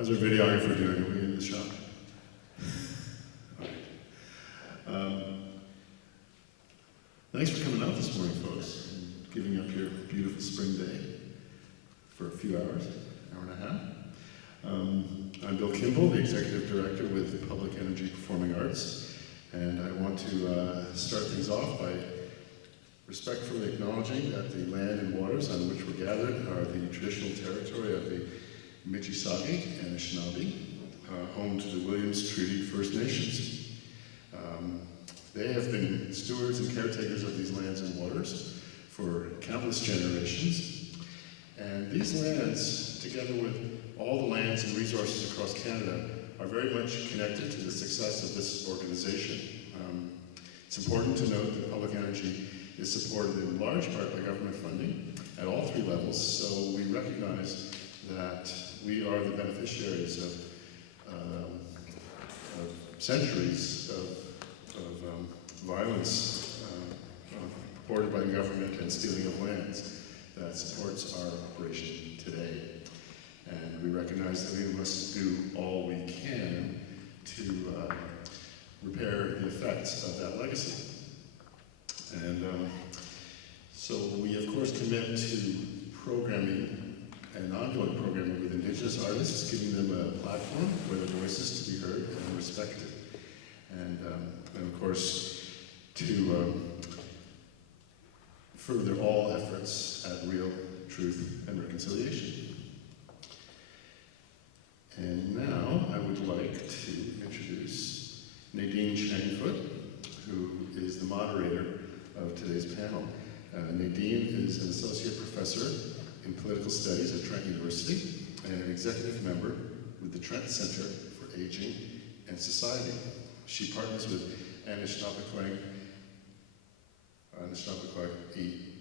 How's our videographer doing? Are we in the shot? All right. Thanks for coming out this morning, folks, and giving up your beautiful spring day for a few hours, hour and a half. I'm Bill Kimball, the Executive Director with Public Energy Performing Arts, and I want to start things off by respectfully acknowledging that the land and waters on which we're gathered are the traditional territory of the Michisagi and Anishinaabe, home to the Williams Treaty First Nations. They have been stewards and caretakers of these lands and waters for countless generations. And these lands, together with all the lands and resources across Canada, are very much connected to the success of this organization. It's important to note that Public Energy is supported in large part by government funding at all three levels, so we recognize that we are the beneficiaries of centuries of violence supported by the government and stealing of lands that supports our operation today. And we recognize that we must do all we can to repair the effects of that legacy. And so we, of course, commit to programming and ongoing programming with Indigenous artists, giving them a platform for their voices to be heard and respected. And of course, to further all efforts at real truth and reconciliation. And now I would like to introduce Nadine Changfoot, who is the moderator of today's panel. Nadine is an associate professor in political studies at Trent University and an executive member with the Trent Center for Aging and Society. She partners with Anishinaabemowin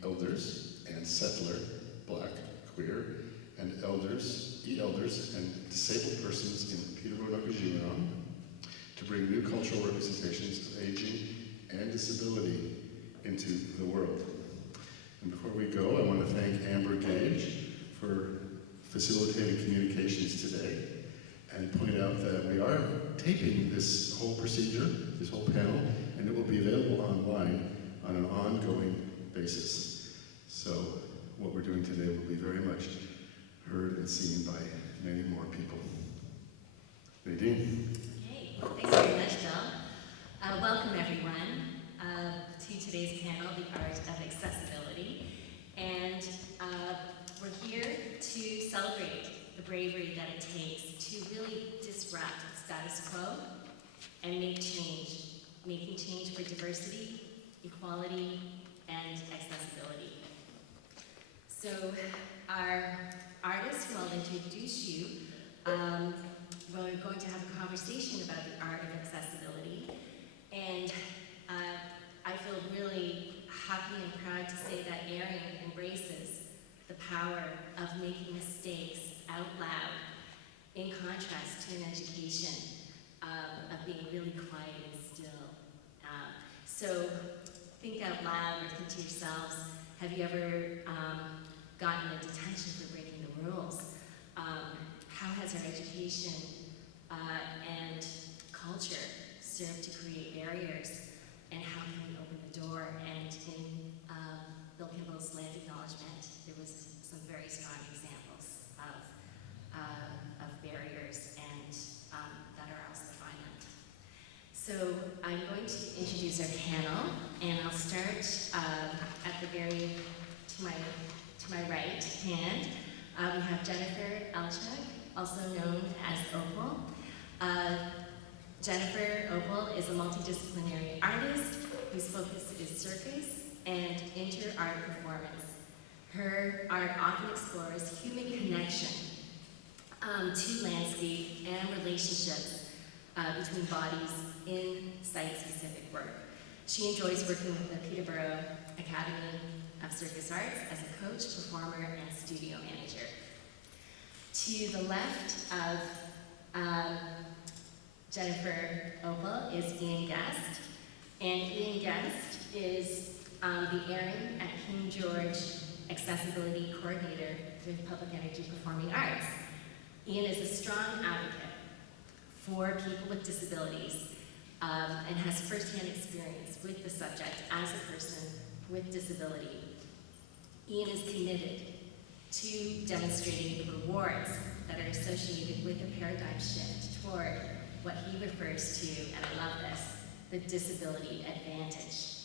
elders and settler, Black, queer, and elders and disabled persons in Peterborough-Nakajunaon to bring new cultural representations of aging and disability into the world. And before we go, I want to thank Amber Gage for facilitating communications today and point out that we are taping this whole procedure, this whole panel, and it will be available online on an ongoing basis. So what we're doing today will be very much heard and seen by many more people. Nadine. Okay, thanks very much, Bill. Welcome everyone to today's panel, The Art of Accessibility. And we're here to celebrate the bravery that it takes to really disrupt the status quo and make change. Making change for diversity, equality, and accessibility. So our artist, who I'll introduce you, we're going to have a conversation about the art of accessibility. And I feel really happy and proud to say that Erin embraces the power of making mistakes out loud, in contrast to an education of being really quiet and still. So think out loud or think to yourselves, have you ever gotten a detention for breaking the rules? How has our education and culture served to create barriers? And how can we open the door? And in Bill Kimball's land acknowledgement, there was some very strong examples of barriers and that are also defiant. So I'm going to introduce our panel, and I'll start at the very, to my right hand. We have Jennifer Elchuk, also known as Opal. Jennifer Opal is a multidisciplinary artist whose focus is circus and inter-art performance. Her art often explores human connection to landscape and relationships between bodies in site-specific work. She enjoys working with the Peterborough Academy of Circus Arts as a coach, performer, and studio manager. To the left of Jennifer Opal is Ian Guest, and Ian Guest is the Erin at King George Accessibility Coordinator with Public Energy Performing Arts. Ian is a strong advocate for people with disabilities and has firsthand experience with the subject as a person with disability. Ian is committed to demonstrating the rewards that are associated with a paradigm shift toward what he refers to, and I love this, the disability advantage.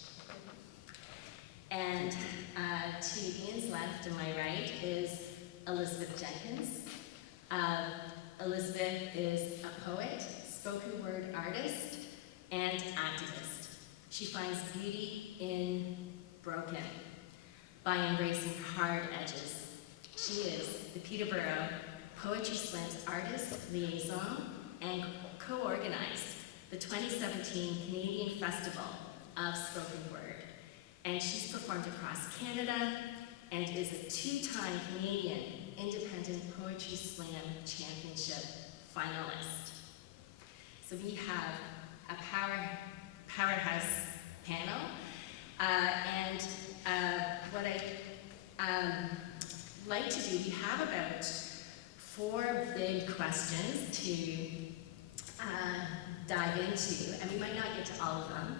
And to Ian's left and my right is Elizabeth Jenkins. Elizabeth is a poet, spoken word artist, and activist. She finds beauty in broken by embracing hard edges. She is the Peterborough Poetry Slam's artist liaison and co-organized the 2017 Canadian Festival of Spoken Word. And she's performed across Canada and is a two-time Canadian Independent Poetry Slam Championship finalist. So we have a powerhouse panel, and what I like to do, we have about 4 big questions to dive into, and we might not get to all of them,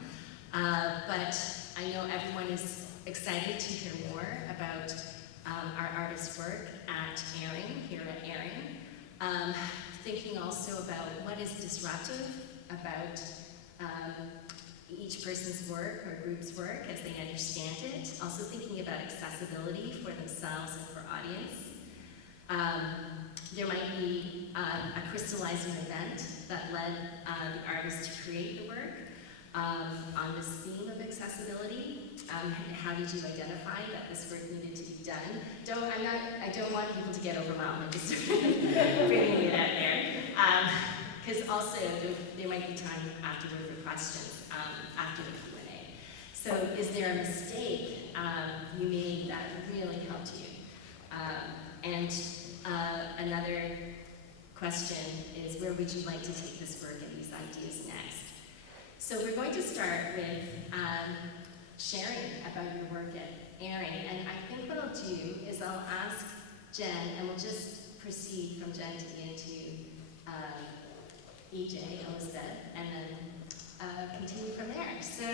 but I know everyone is excited to hear more about our artist's work at Airing, here at Airing. Thinking also about what is disruptive about each person's work or group's work as they understand it. Also thinking about accessibility for themselves and for audience. There might be a crystallizing event that led the artist to create the work on this theme of accessibility. How did you identify that this work needed to be done? I don't want people to get overwhelmed. I'm just bringing it out there. Because also there might be time afterward for questions after the Q&A. So is there a mistake you made that really helped you? And another question is, where would you like to take this work and these ideas next? So we're going to start with sharing about your work at Airing. And I think what I'll do is I'll ask Jen, and we'll just proceed from Jen to Ian to EJ, Elizabeth, and then continue from there. So,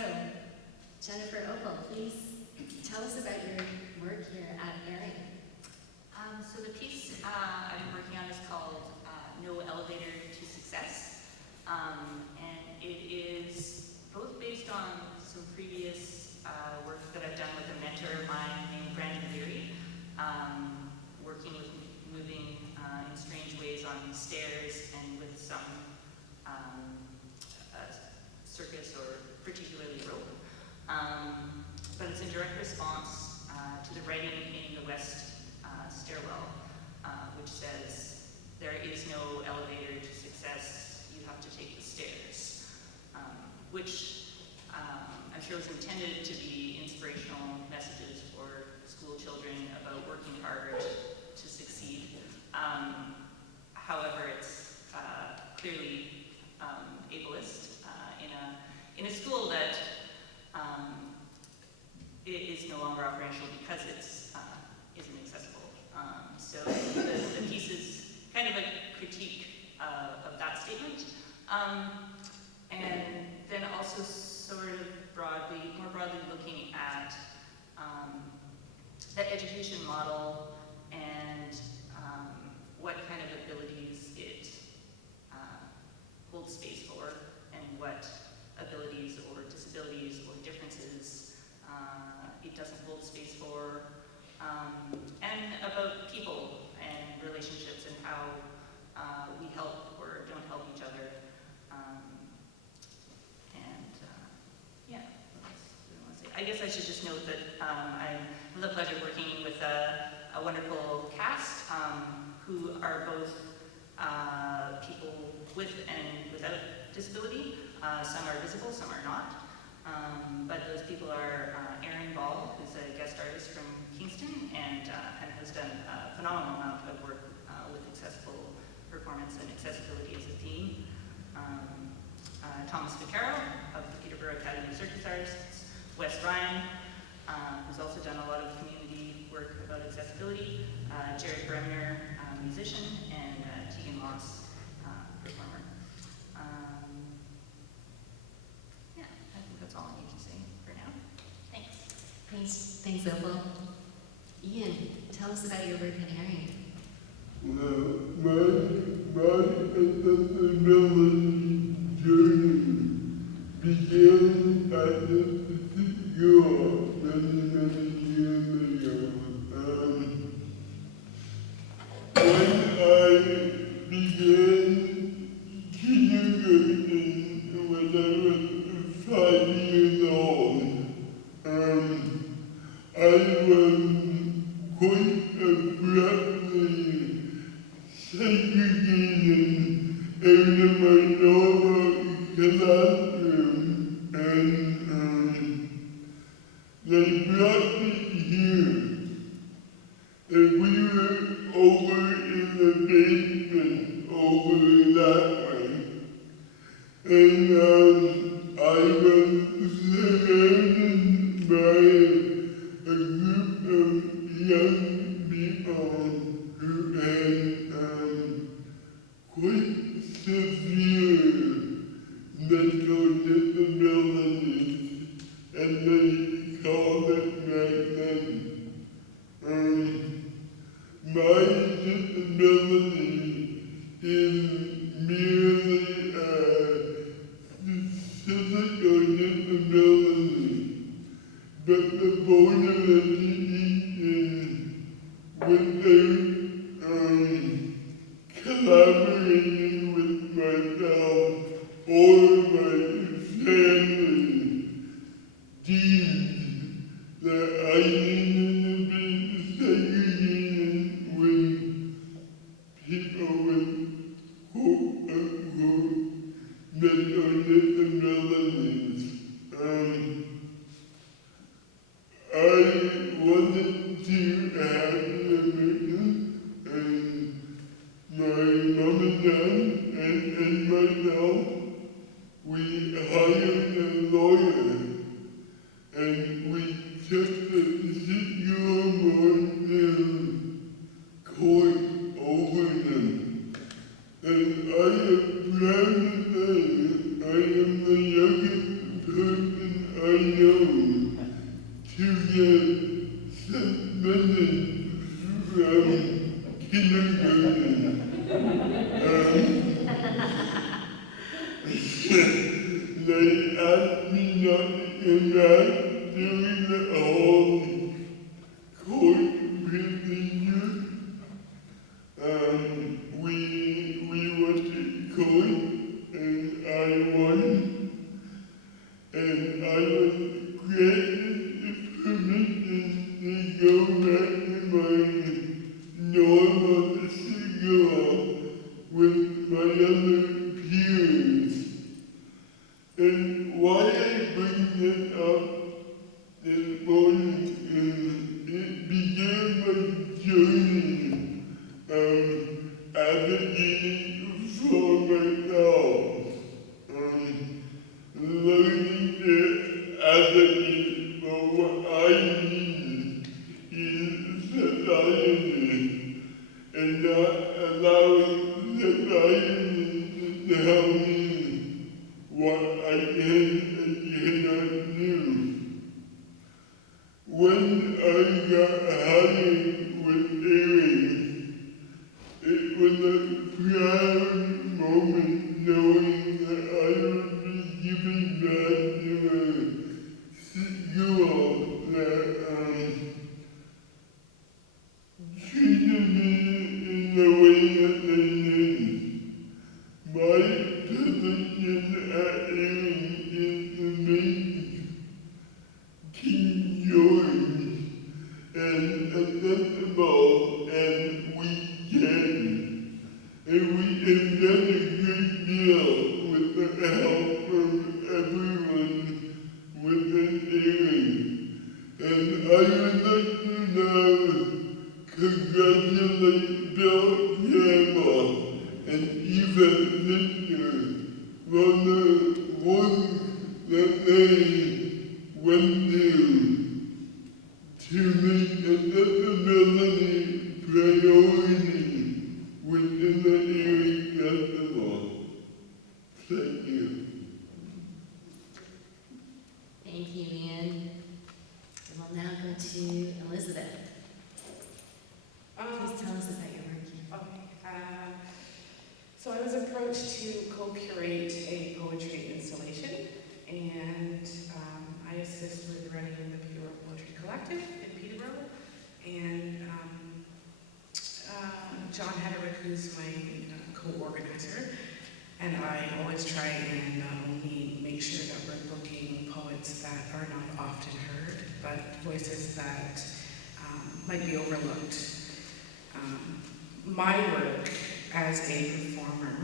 Jennifer Opal, please tell us about your work here at Airing. So the piece I'm working on is called No Elevator to Success. And it is both based on some previous work that I've done with a mentor of mine named Brandon Leary, working with moving in strange ways on stairs and with some circus or particularly rope. But it's in direct response to the writing in the West stairwell, which says, "There is no elevator to success, you have to take the stairs," which I'm sure was intended to be inspirational messages for school children about working hard to succeed. However, it's clearly ableist in a school that it is no longer operational because it's isn't accessible. So the piece is kind of a critique of that statement, and then also sort of more broadly looking at the education model and what kind of abilities it holds space for, and what abilities or disabilities or differences it doesn't hold space for, and about people and relationships and how we help or don't help each other. I guess I should just note that I have the pleasure of working with a wonderful cast who are both people with and without disability. Some are visible, some are not. But those people are Erin Ball, who's a guest artist from Kingston and has done a phenomenal amount of work with accessible performance and accessibility as a theme. Thomas Vaccaro of the Peterborough Academy of Circus Artists, Wes Ryan, who's also done a lot of community work about accessibility, Jared Bremner, musician, and Tegan loss performer. Yeah, I think that's all I need to say for now. Thanks. Thanks, Opal. Ian, tell us about your bird pioneering. My accessibility journey began at the school many years ago. When I began kindergarten when I was 5 years old, I was quite abruptly segregated out of my normal classroom, and they brought me here. And we were over in the basement over that way. And I was surrounded by a group of young people who had quite severe mental disabilities, and they called it back then. My disability is merely a physical disability, but the vulnerability is without collaborating with myself or my family deemed that I needed to be segregated with people with quote-unquote mental disabilities. I wanted to have an emergency, and my mom and dad and myself, we hired a lawyer, and we took the secure board to court over them. And I am proud to say I am the youngest person I know to get suspended from kindergarten. They asked me not to come back during the whole court procedure. We went to court and I won, and I was granted permission to go back to my normal school with my other peers. And why I bring this up this morning is it began my journey advocating for myself, learning to advocate for what I need in society, and not allowing society to tell me what I can and cannot do. When I got hired with Erin, it was a proud moment knowing that I would be giving back to a school that treated me in the way that they did. My position at Erin is to make King George and accessible as we can. And we have done a great deal with the help from everyone within Erin. And I would like to now congratulate Bill Campbell and Eva Lister on the work that they went to make accessibility priority within the area now go to Elizabeth. Please tell us about your work here. Okay. So I was approached to co-curate a poetry installation, and I assist with running the Peterborough Poetry Collective in Peterborough. And John Hederick, who's my co-organizer, and I always try and not only make sure that we're booking poets that are not often heard, but voices that might be overlooked. My work as a performer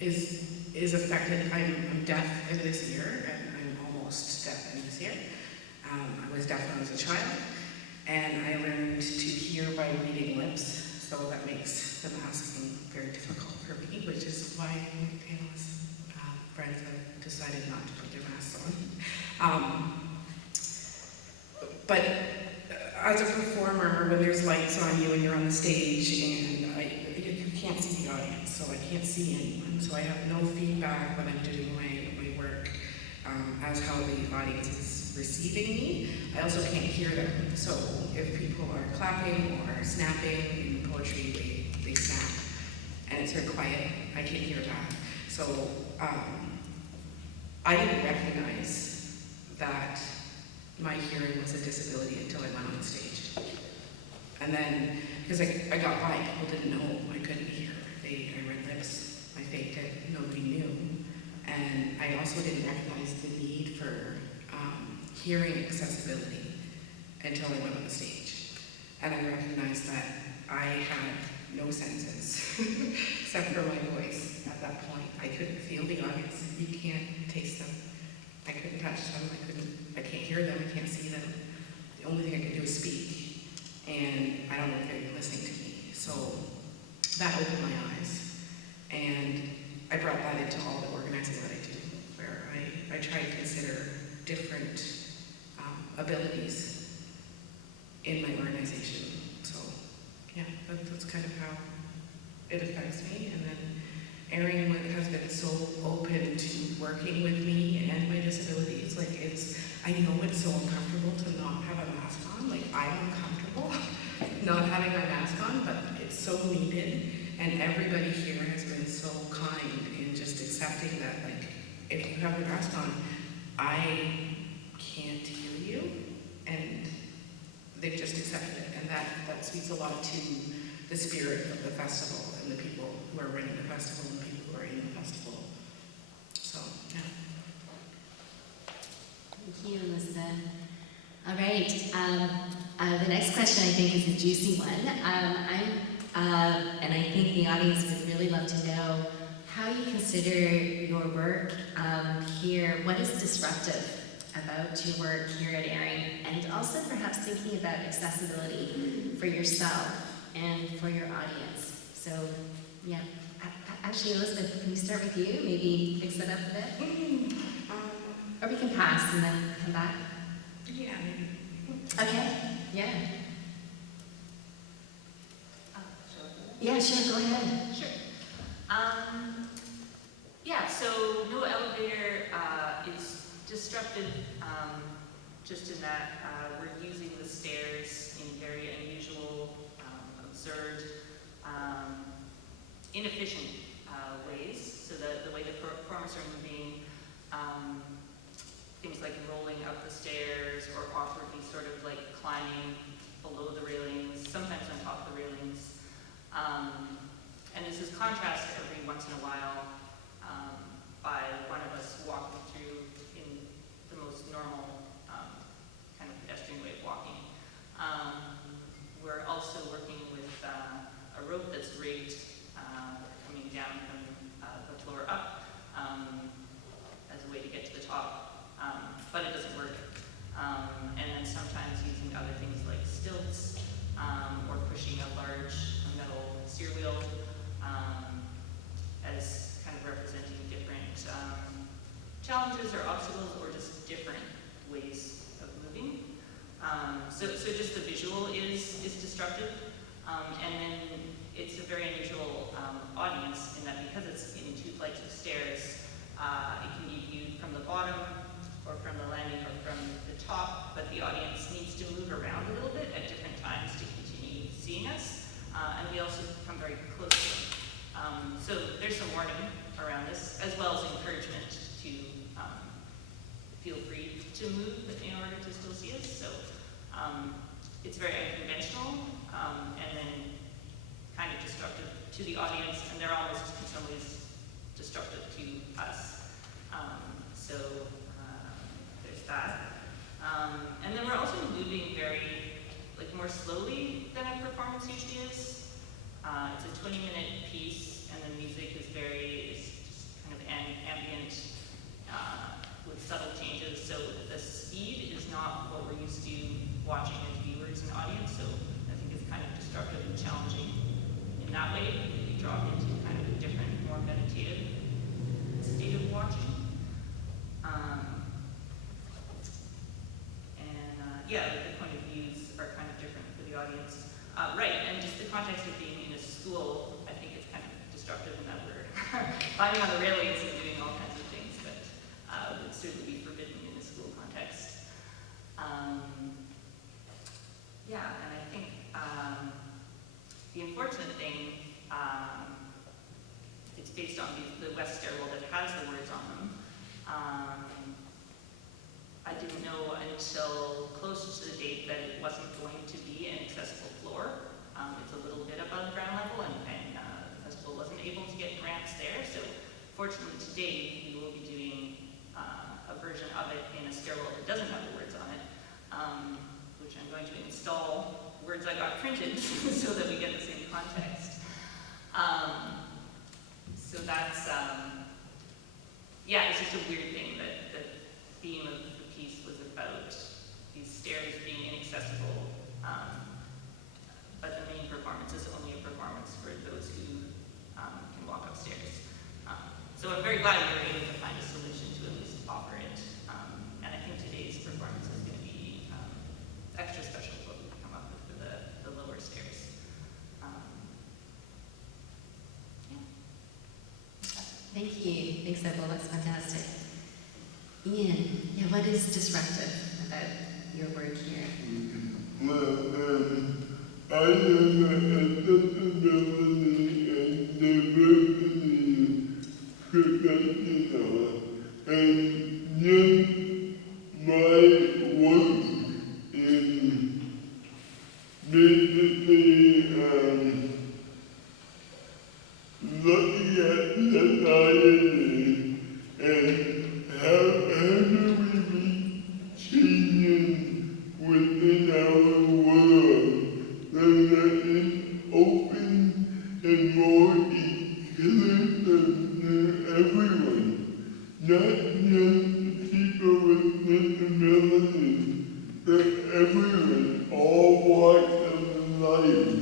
is affected. I'm deaf in this ear, and I'm almost deaf in this ear. I was deaf when I was a child, and I learned to hear by reading lips, so that makes the masking very difficult for me, which is why my panelists, friends have decided not to put their masks on. But as a performer, when there's lights on you and you're on the stage, and you can't see the audience, so I can't see anyone, so I have no feedback when I'm doing my work as how the audience is receiving me. I also can't hear them, so if people are clapping or snapping in poetry, they snap, and it's very quiet, I can't hear that. So I didn't recognize that my hearing was a disability until I went on stage. And then, because I got by, people didn't know I couldn't hear. I read lips, I faked it, nobody knew. And I also didn't recognize the need for hearing accessibility until I went on the stage. And I recognized that I had no senses, except for my voice at that point. I couldn't feel the audience. You can't taste them. I couldn't touch them. I can't hear them. I can't see them. The only thing I can do is speak. And I don't know if they're listening to me. So that opened my eyes. And I brought that into all the organizing that I do, where I try to consider different abilities in my organization. So yeah, that's kind of how it affects me. And then Erin has been so open to working with me and my disabilities. Like I know it's so uncomfortable to not have a mask on. Like I'm uncomfortable not having my mask on, but it's so needed. And everybody here has been so kind in just accepting that, like, if you have your mask on, I can't hear you, and they've just accepted it. And that speaks a lot to the spirit of the festival and the people who are running the festival and the people who are in the festival. So, yeah. Thank you, Elizabeth. All right. The next question, I think, is a juicy one. And I think the audience would really love to know how you consider your work here. What is disruptive about your work here at Erin? And also perhaps thinking about accessibility for yourself and for your audience. So, yeah. Actually, Elizabeth, can we start with you? Maybe fix it up a bit? Or we can pass and then come back. Yeah, maybe. Okay, yeah. Sure. Yeah, sure, go ahead. Sure. Yeah, so no elevator is disruptive just in that we're using the stairs in very unusual, absurd, inefficient ways. So the way the performers are moving, things like rolling up the stairs or awkwardly sort of like climbing below the railings, sometimes on top of the railings. And this is contrasted every once in a while by one of us walking through in the most normal kind of pedestrian way of walking. We're also working with a rope that's rigged coming down from the floor up as a way to get to the top, but it doesn't work. And then sometimes using other things like stilts or pushing a large metal steer wheel as kind of representing different challenges or obstacles or just different ways of moving. So just the visual is destructive, and then it's a very unusual audience in that because it's in 2 flights of stairs, it can be viewed from the bottom or from the landing or from the top, but the audience needs to move around a little bit at different times to continue seeing us. And we also come very close to them. So there's some warning around this, as well as encouragement to feel free to move in order to still see us. So it's very unconventional, and then kind of disruptive to the audience, and they're almost in some ways destructive to us. So there's that. And then we're also moving more slowly than a performance usually is. It's a 20-minute piece, and the music is just kind of ambient with subtle changes. So the speed is not what we're used to watching as viewers and audience. So I think it's kind of disruptive and challenging in that way. You drop into kind of a different, more meditative state of watching. The point of views are kind of different for the audience. Right, and just the context of being in a school, I think it's kind of disruptive in that we're climbing on the railings and doing all kinds of things, but would certainly be forbidden in a school context. And I think the unfortunate thing, it's based on the West stairwell that has the words on them. I didn't know until close to the date that it wasn't going to be an accessible floor. It's a little bit above ground level, and the festival wasn't able to get grants there. So fortunately today, we will be doing a version of it in a stairwell that doesn't have the words on it, which I'm going to install words I got printed so that we get the same context. So that's, it's just a weird thing that the theme of the piece was about these stairs being inaccessible, but the main performance is only a performance for those who can walk upstairs. So I'm very glad we were able to find a solution to at least offer it, and I think today's performance is going to be extra special what we've come up with for the lower stairs. Thank you. Thanks, Sybil. That's fantastic. Ian, what is disruptive about your work here? I am accessibility and diversity professional, and yet my work in basically looking at society and how do we be changing within our world so that it's open and more inclusive to everyone, not just people with disabilities, but everyone, all walks of life.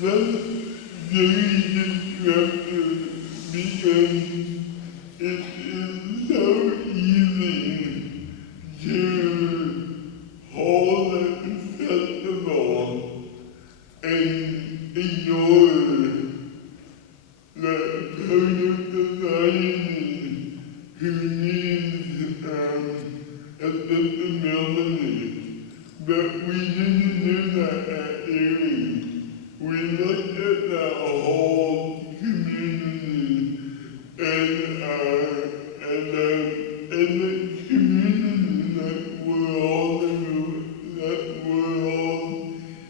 That's very disruptive because it is so easy to hold a festival and ignore the part of society who needs accessibility. But we didn't do that at Erie. We looked at the whole community and the community that we're all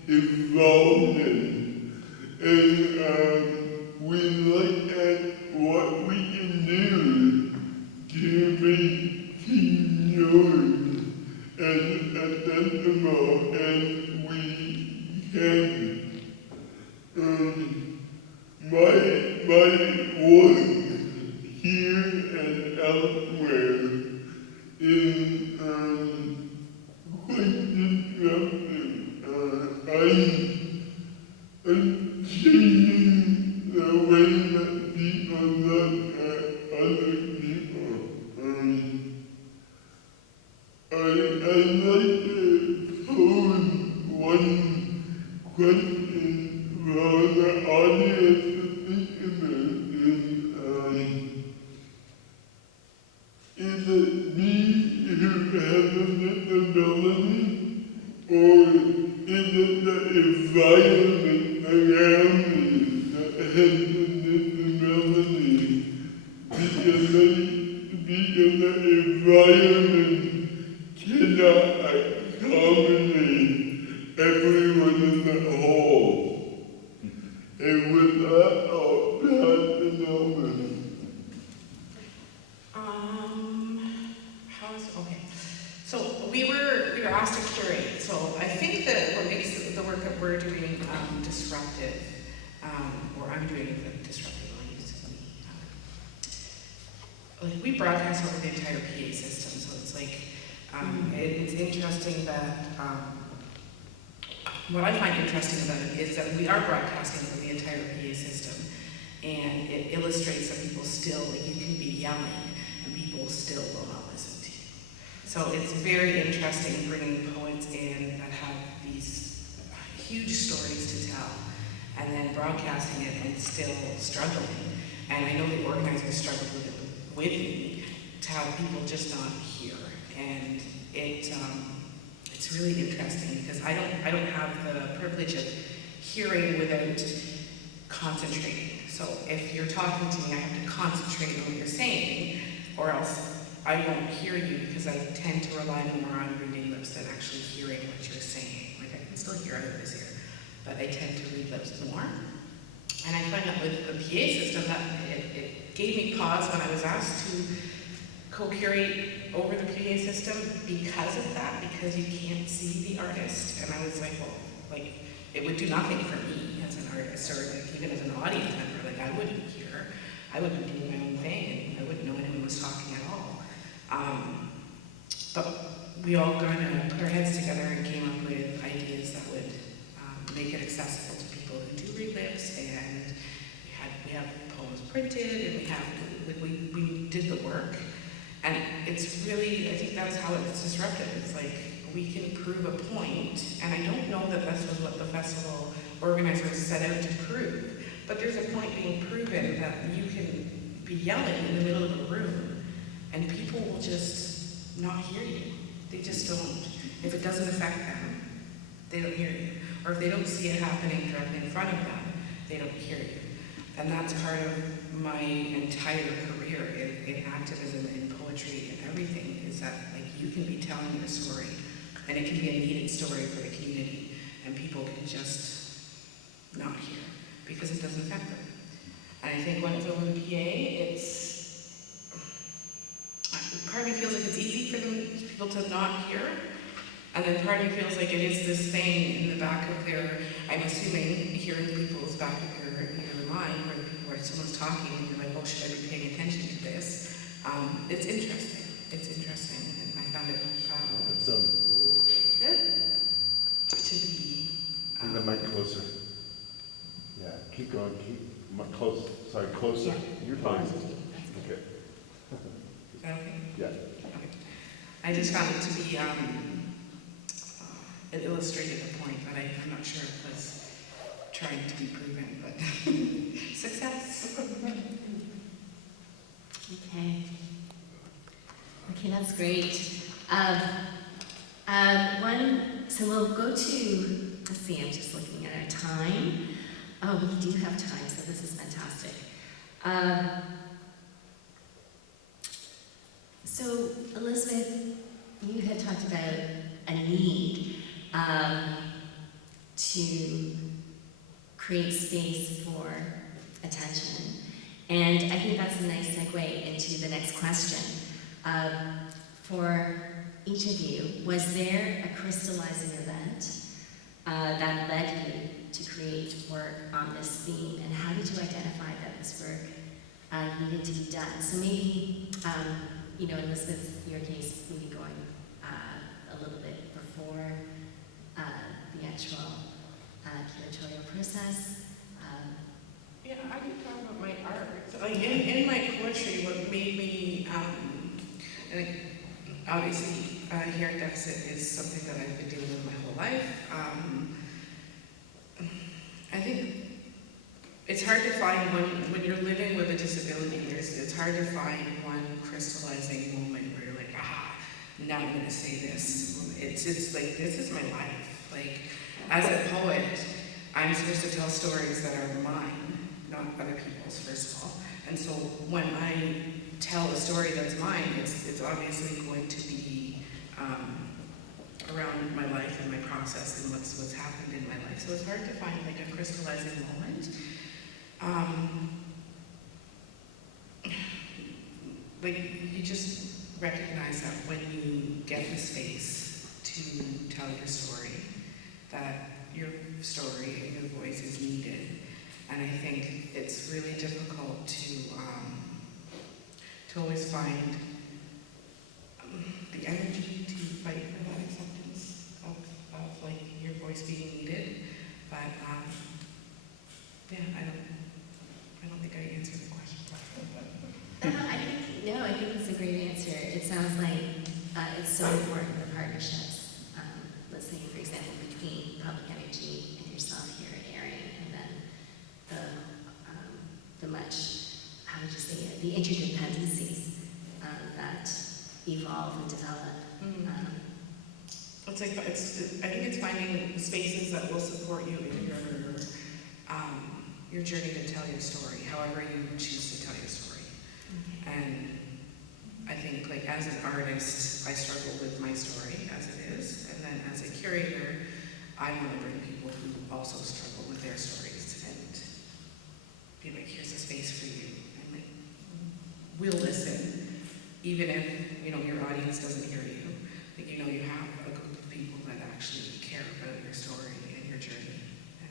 involved in. And we looked at what we can do to make King George accessible, and we can. My work here and elsewhere is quite disruptive. I'm changing the way that people look at other people. I'd like to pose one question for the audience to think about is it me have a disability, or is it the environment around me that has a disability? Because the environment cannot accommodate everyone in the hall. And with that, I'll pass it over. Okay. So we were asked to curate. So I think that what makes the work that we're doing disruptive, or I'm doing disruptive, I'll use it. Like we broadcast over the entire PA system, so it's like it's interesting that what I find interesting about it is that we are broadcasting over the entire PA system, and it illustrates that people still, like you can be yelling, and people still will not listen to you. So it's very interesting bringing poets in that have these huge stories to tell, and then broadcasting it and still struggling. And I know the organizers struggled with it with me, to have people just not hear. And it's really interesting because I don't have the privilege of hearing without concentrating. So if you're talking to me, I have to concentrate on what you're saying, or else I won't hear you because I tend to rely more on reading lips than actually hearing what you're saying. Like I can still hear others here, but I tend to read lips more. And I find that with the PA system that it gave me pause when I was asked to co-curate over the PA system because of that, because you can't see the artist. And I was like, well, like, it would do nothing for me as an artist, or like even as an audience member. Like I wouldn't hear, I would be doing my own thing, and I wouldn't know anyone was talking at all. But we all kind of put our heads together and came up with ideas that would make it accessible to people who do read lips, and we have poems printed, and we did the work. And it's really, I think that's how it's disruptive. It's like, we can prove a point, and I don't know that this was what the festival organizers set out to prove, but there's a point being proven that you can be yelling in the middle of a room, and people will just not hear you. They just don't. If it doesn't affect them, they don't hear you. Or if they don't see it happening directly in front of them, they don't hear you. And that's part of my entire career in activism, in poetry, and everything, is that like you can be telling your story, and it can be a needed story for the community, and people can just not hear because it doesn't affect them. And I think when it's over the PA, part of me feels like it's easy for people to not hear, and then part of me feels like it is this thing in the back of their, I'm assuming, hearing people's back of your mind, where someone's talking and you're like, oh, should I be paying attention to this? It's interesting. It's interesting, and I found it good to be. Bring the mic closer. Yeah, keep going. Keep close. Sorry, closer. Yeah. You're fine. Okay. Is that okay? Yeah. Okay. I just found it to be, it illustrated a point, but I'm not sure it was trying to be proven, but success. Okay. Okay, that's great. So we'll go to, let's see, I'm just looking at our time. Oh, we do have time, so this is fantastic. So, Elizabeth, you had talked about a need to create space for attention. And I think that's a nice segue into the next question. For each of you, was there a crystallizing event that led you to create work on this theme? And how did you identify that this work needed to be done? So maybe, Elizabeth, your case, maybe going a little bit before the actual curatorial process. Yeah, I can talk about my art. Like in my poetry, what made me, and obviously hearing deficit is something that I've been dealing with my whole life. I think it's hard to find when you're living with a disability, it's hard to find one crystallizing moment where you're like, and now I'm gonna say this. It's like, this is my life. Like, as a poet, I'm supposed to tell stories that are mine, not other people's, first of all. And so when I tell a story that's mine, it's obviously going to be around my life and my process and what's happened in my life. So it's hard to find like a crystallizing moment. Like, you just recognize that when you get the space to tell your story, that your story and your voice is needed. And I think it's really difficult to always find the energy to fight for that acceptance of like your voice being needed. But yeah, I don't think I answered the question properly. I think it's a great answer. It sounds like it's so important, the partnerships. Let's say, for example, between Public Energy and yourself here at Erin, and then the much, how would you say it, the interdependencies that evolve and develop. It's like, I think it's finding spaces that will support you in your journey to tell your story, however you choose to tell your story. And I think, like, as an artist, I struggle with my story as it is, and then as a curator, I want to bring people who also struggle with their stories and be like, here's a space for you, and like, we'll listen, even if, your audience doesn't hear you. Like, you have a group of people that actually care about your story and your journey, and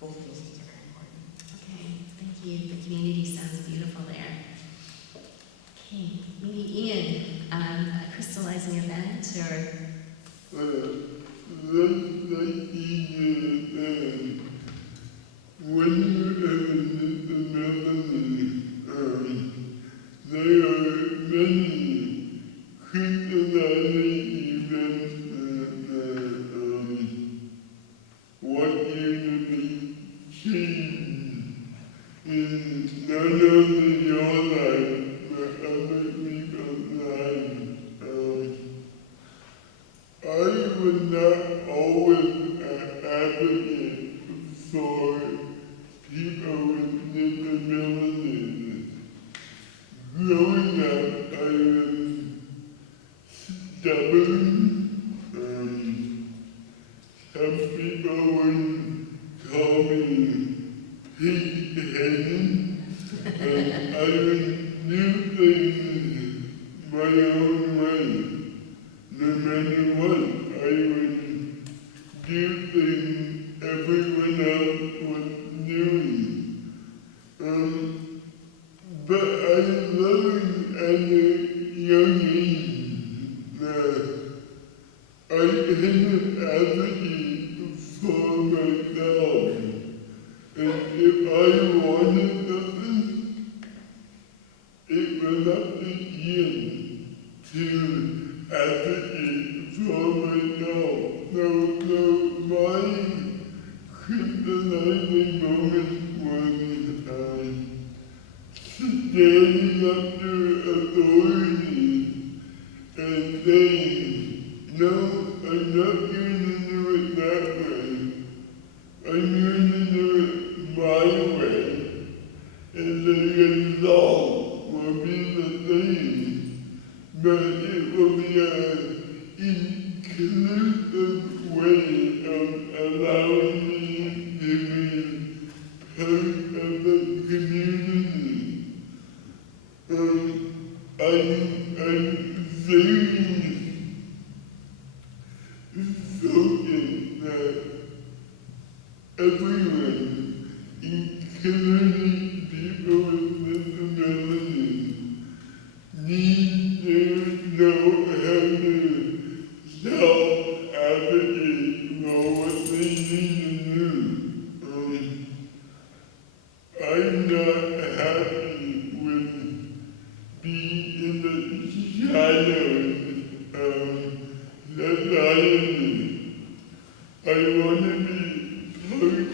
both of those things are very important. Okay, thank you. The community sounds beautiful there. Okay, maybe Ian, a crystallizing event or when you in the Netherlands, there are many crystallizing events what you be changed in not only your life, but other people's lives. I was not always an advocate for people with disabilities. Growing up, I was stubborn. Some people would call me pig-headed. I would do things my own way. No matter what, I would do things everyone else was doing. But I learned at a young age that I had an advocate for myself. And if I wanted something, it was up to him to advocate for myself. So my crystallizing moment was standing up to authority and saying, no, I'm not going to do it that way. I'm going to do it my way. And the result will be the same, but it will be an inclusive way of allowing me to be part of the community. I'm very focused that everyone, including people with disabilities, need to know how to self-advocate for what they need to do. I'm not happy with being in the shadows of society. I want to be part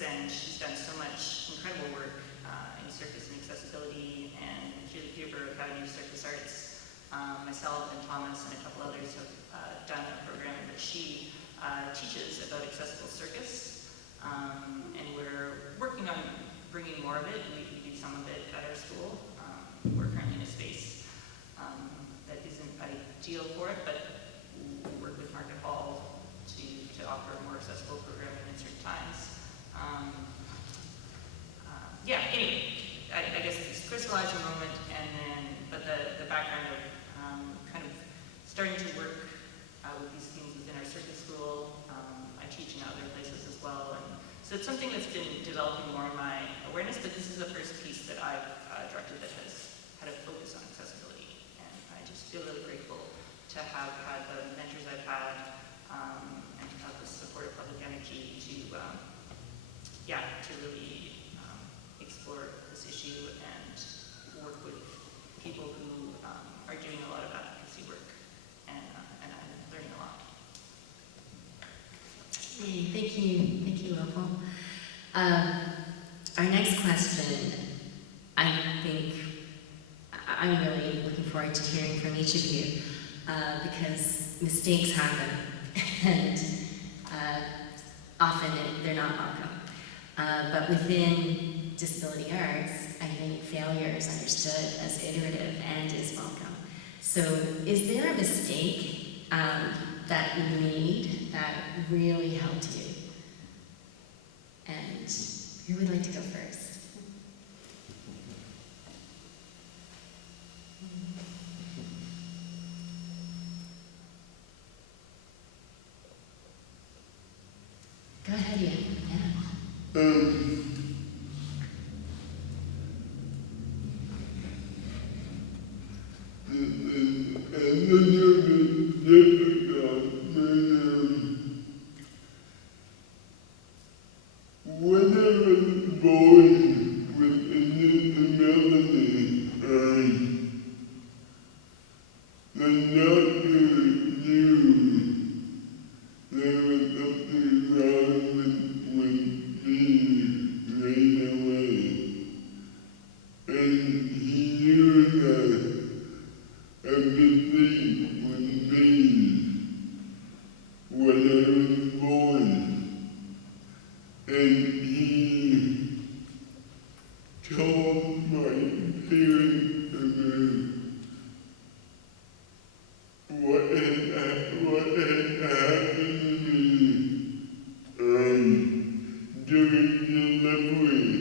then, she's done so much incredible work in circus and accessibility, and through the Peterborough Academy of Circus Arts, myself and Thomas and a couple others have done a program that she teaches about accessible circus, and we're working on bringing more of it. We do some of it at our school. We're currently in a space that isn't ideal for it, but we work with Market Hall to offer a more accessible programming in certain times. Yeah, anyway, I guess it's a crystallizing moment, and then, but the background of kind of starting to work with these things within our circus school. I teach in other places as well, and so it's something that's been developing more in my awareness, but this is the first piece that I've directed that has had a focus on accessibility, and I just feel really grateful to have had the mentors I've had, and to have the support of Public Energy to really explore this issue and work with people who are doing a lot of advocacy work, and I'm learning a lot. Hey, thank you, Opal. Our next question, I think I'm really looking forward to hearing from each of you, because mistakes happen, and often they're not welcome. But within disability arts, I think failure is understood as iterative and is welcome. So is there a mistake that you made that really helped you? And who would like to go first? Go ahead, Ian. Yeah. When I was born with a disability, the doctor knew there was something wrong with me right away. And he knew that a mistake was made when I was born. And he told my parents about what had happened to me during delivery.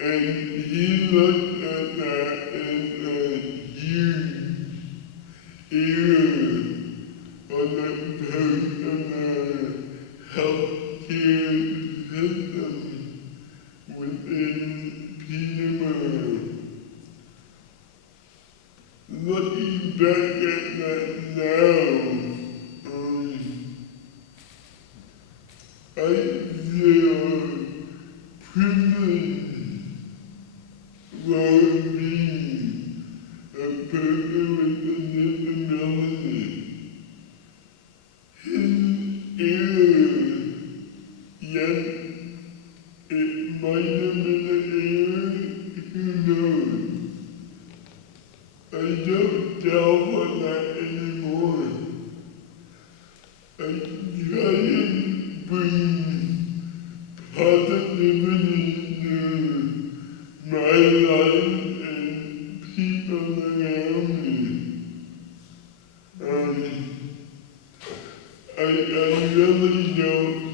And he looked at that as a huge error on the part of the healthcare system within Peterborough. Looking back at that now, I feel privileged for being a person with a disability. His error, yes, it might have been an error, who knows? I don't delve on that anymore. I try and bring positivity to my life and people around me. I really don't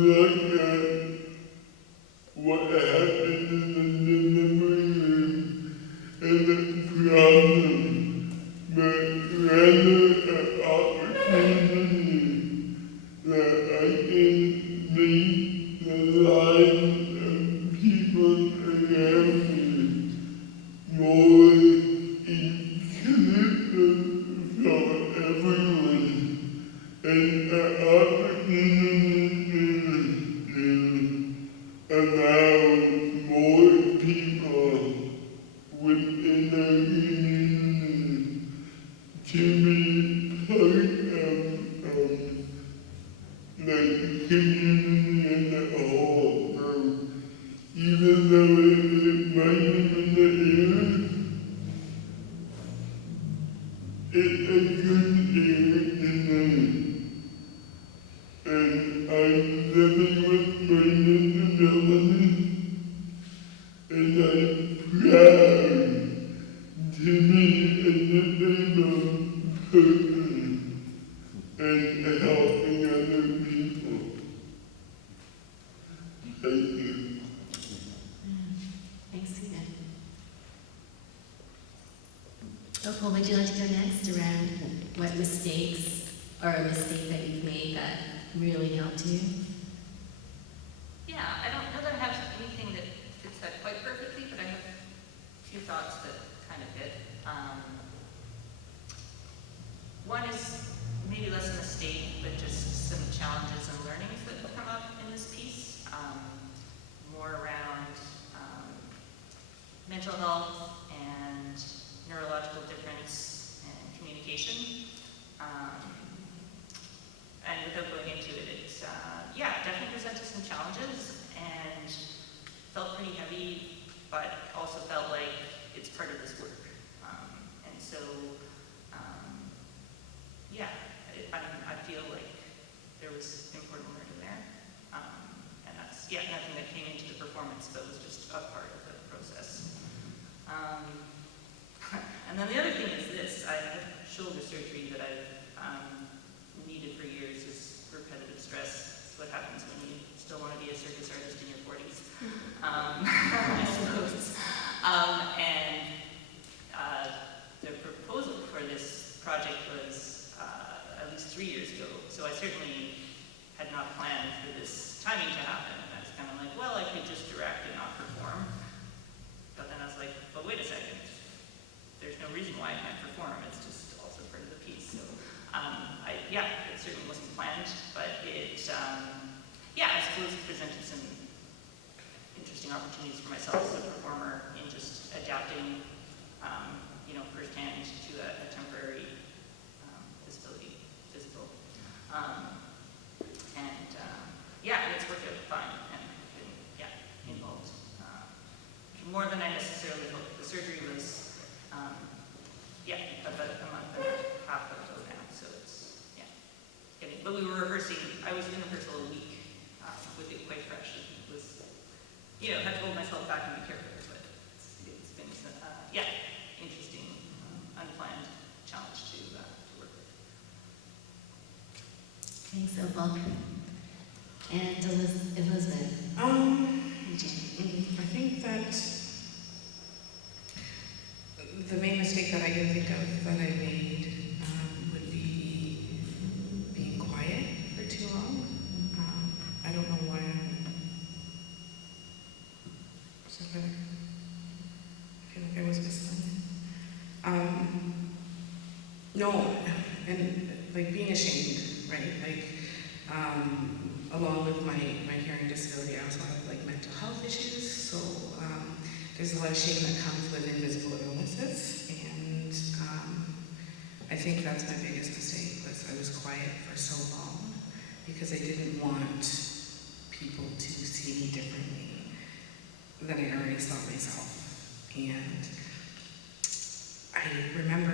look at what happened in the delivery room as a problem, but rather an opportunity that I can make the lives of people around me more inclusive for everyone. And an opportunity to allow more people within our community to be part of the community good air tonight. And I'm living with my disability, and I'm proud to be a disabled person and helping other people. Thank you. Thanks, Stephen. Opal, would you like to go next around what mistakes or a mistake that you've made that really helped you? Yeah, I don't know that I have anything that fits that quite perfectly, but I have a few thoughts that kind of fit. One is maybe less a mistake, but just some challenges and learnings that have come up in this piece. More around mental health and neurological difference and communication. And without going into it, it's, definitely presented some challenges and felt pretty heavy, but also felt like it's part of this work. And so, I feel like there was important learning there. And that's, nothing that came into the performance, but was just a part of the process. And then the other thing is this, I had shoulder surgery that I've needed for years, is repetitive stress. It's what happens when you still want to be a circus artist in your 40s, I suppose. The proposal for this project was at least 3 years ago, so I certainly had not planned for this timing to happen. And I was kind of like, well, I could just direct and not perform. But then I was like, but wait a second. There's no reason why I can't perform. It's just also part of the piece. So, it certainly wasn't planned, but it, I suppose it presented some interesting opportunities for myself as a performer in just adapting, firsthand to a temporary disability, physical. It's worked out fine and been, involved. More than I necessarily hoped. The surgery was, about a month and a half ago now, so it's, getting, but we were rehearsing, I was in rehearsal a week, with it quite fresh. It was, had to hold myself back and be careful, but it's been, interesting, unplanned challenge to work with. Thanks, Opal. And Elizabeth. I think that the main mistake that I can think of that I made would be being quiet for too long. I don't know why is that better? I feel like I was whistling. No, and like being ashamed, right? Like, along with my hearing disability, I also have like mental health issues, so there's a lot of shame that comes with invisible illnesses, and I think that's my biggest mistake, was I was quiet for so long because I didn't want people to see me differently than I already saw myself. And I don't remember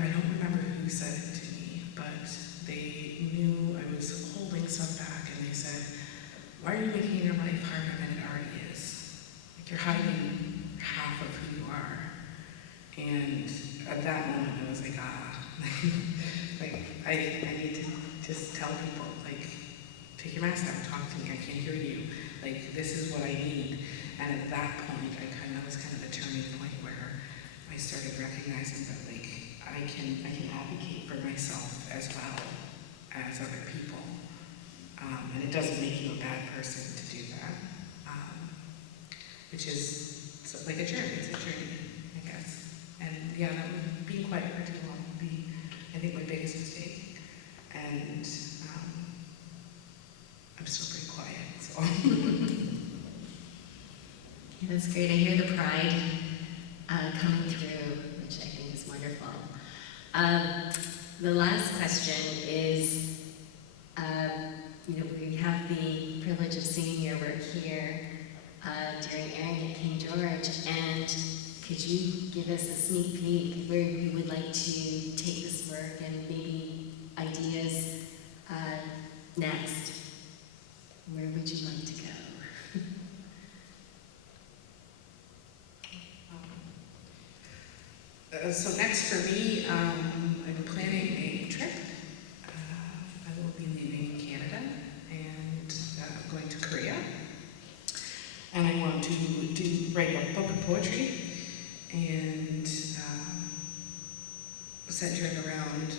who said it to me, but they knew I was holding stuff back, and they said, why are you making your life harder than it already is? Like, you're hiding half of who you are. And at that moment, I was like, I need to just tell people, like, take your mask off, talk to me, I can't hear you. Like, this is what I need. And at that point, was kind of the turning point where I started recognizing that, like, I can advocate for myself as well as other people. And it doesn't make you a bad person to do that, which is like a journey. It's a journey, I guess. And that being quiet for too long would be, I think, my biggest mistake. And I'm still pretty quiet, so. That's great. I hear the pride coming through, which I think is wonderful. The last question is, we have the privilege of seeing your work here during Airing at King George, and could you give us a sneak peek where you would like to take this work and maybe ideas next? Where would you like to go? So next for me, I'm planning a trip. I will be leaving Canada and going to Korea. And I want to write a book of poetry and centered around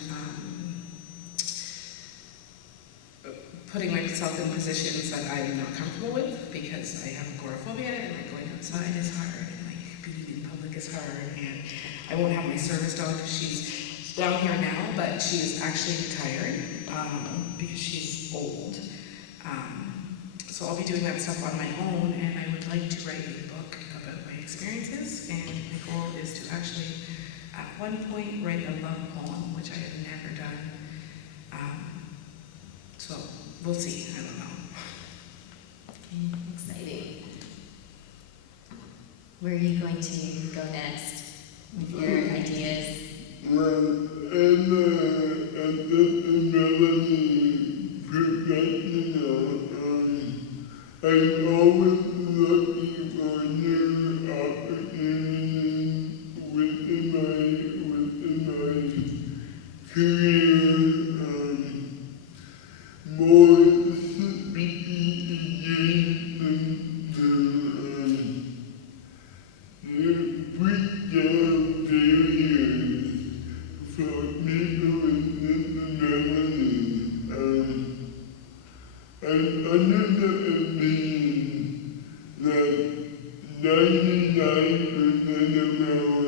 putting myself in positions that I'm not comfortable with because I have agoraphobia and like going outside is hard and like being in public is hard, and I won't have my service dog. She's down here now, but she is actually retired because she's old. So I'll be doing that stuff on my own, and I would like to write a book about my experiences, and my goal is to actually at one point write a love poem, which I have never done. So we'll see, I don't know. Okay, exciting. Where are you going to go next with your ideas? And the melody professional, I'm always looking for new opportunities within my career, more speaking engagement to break down barriers for people within the Netherlands. I'm under the opinion that 99% of our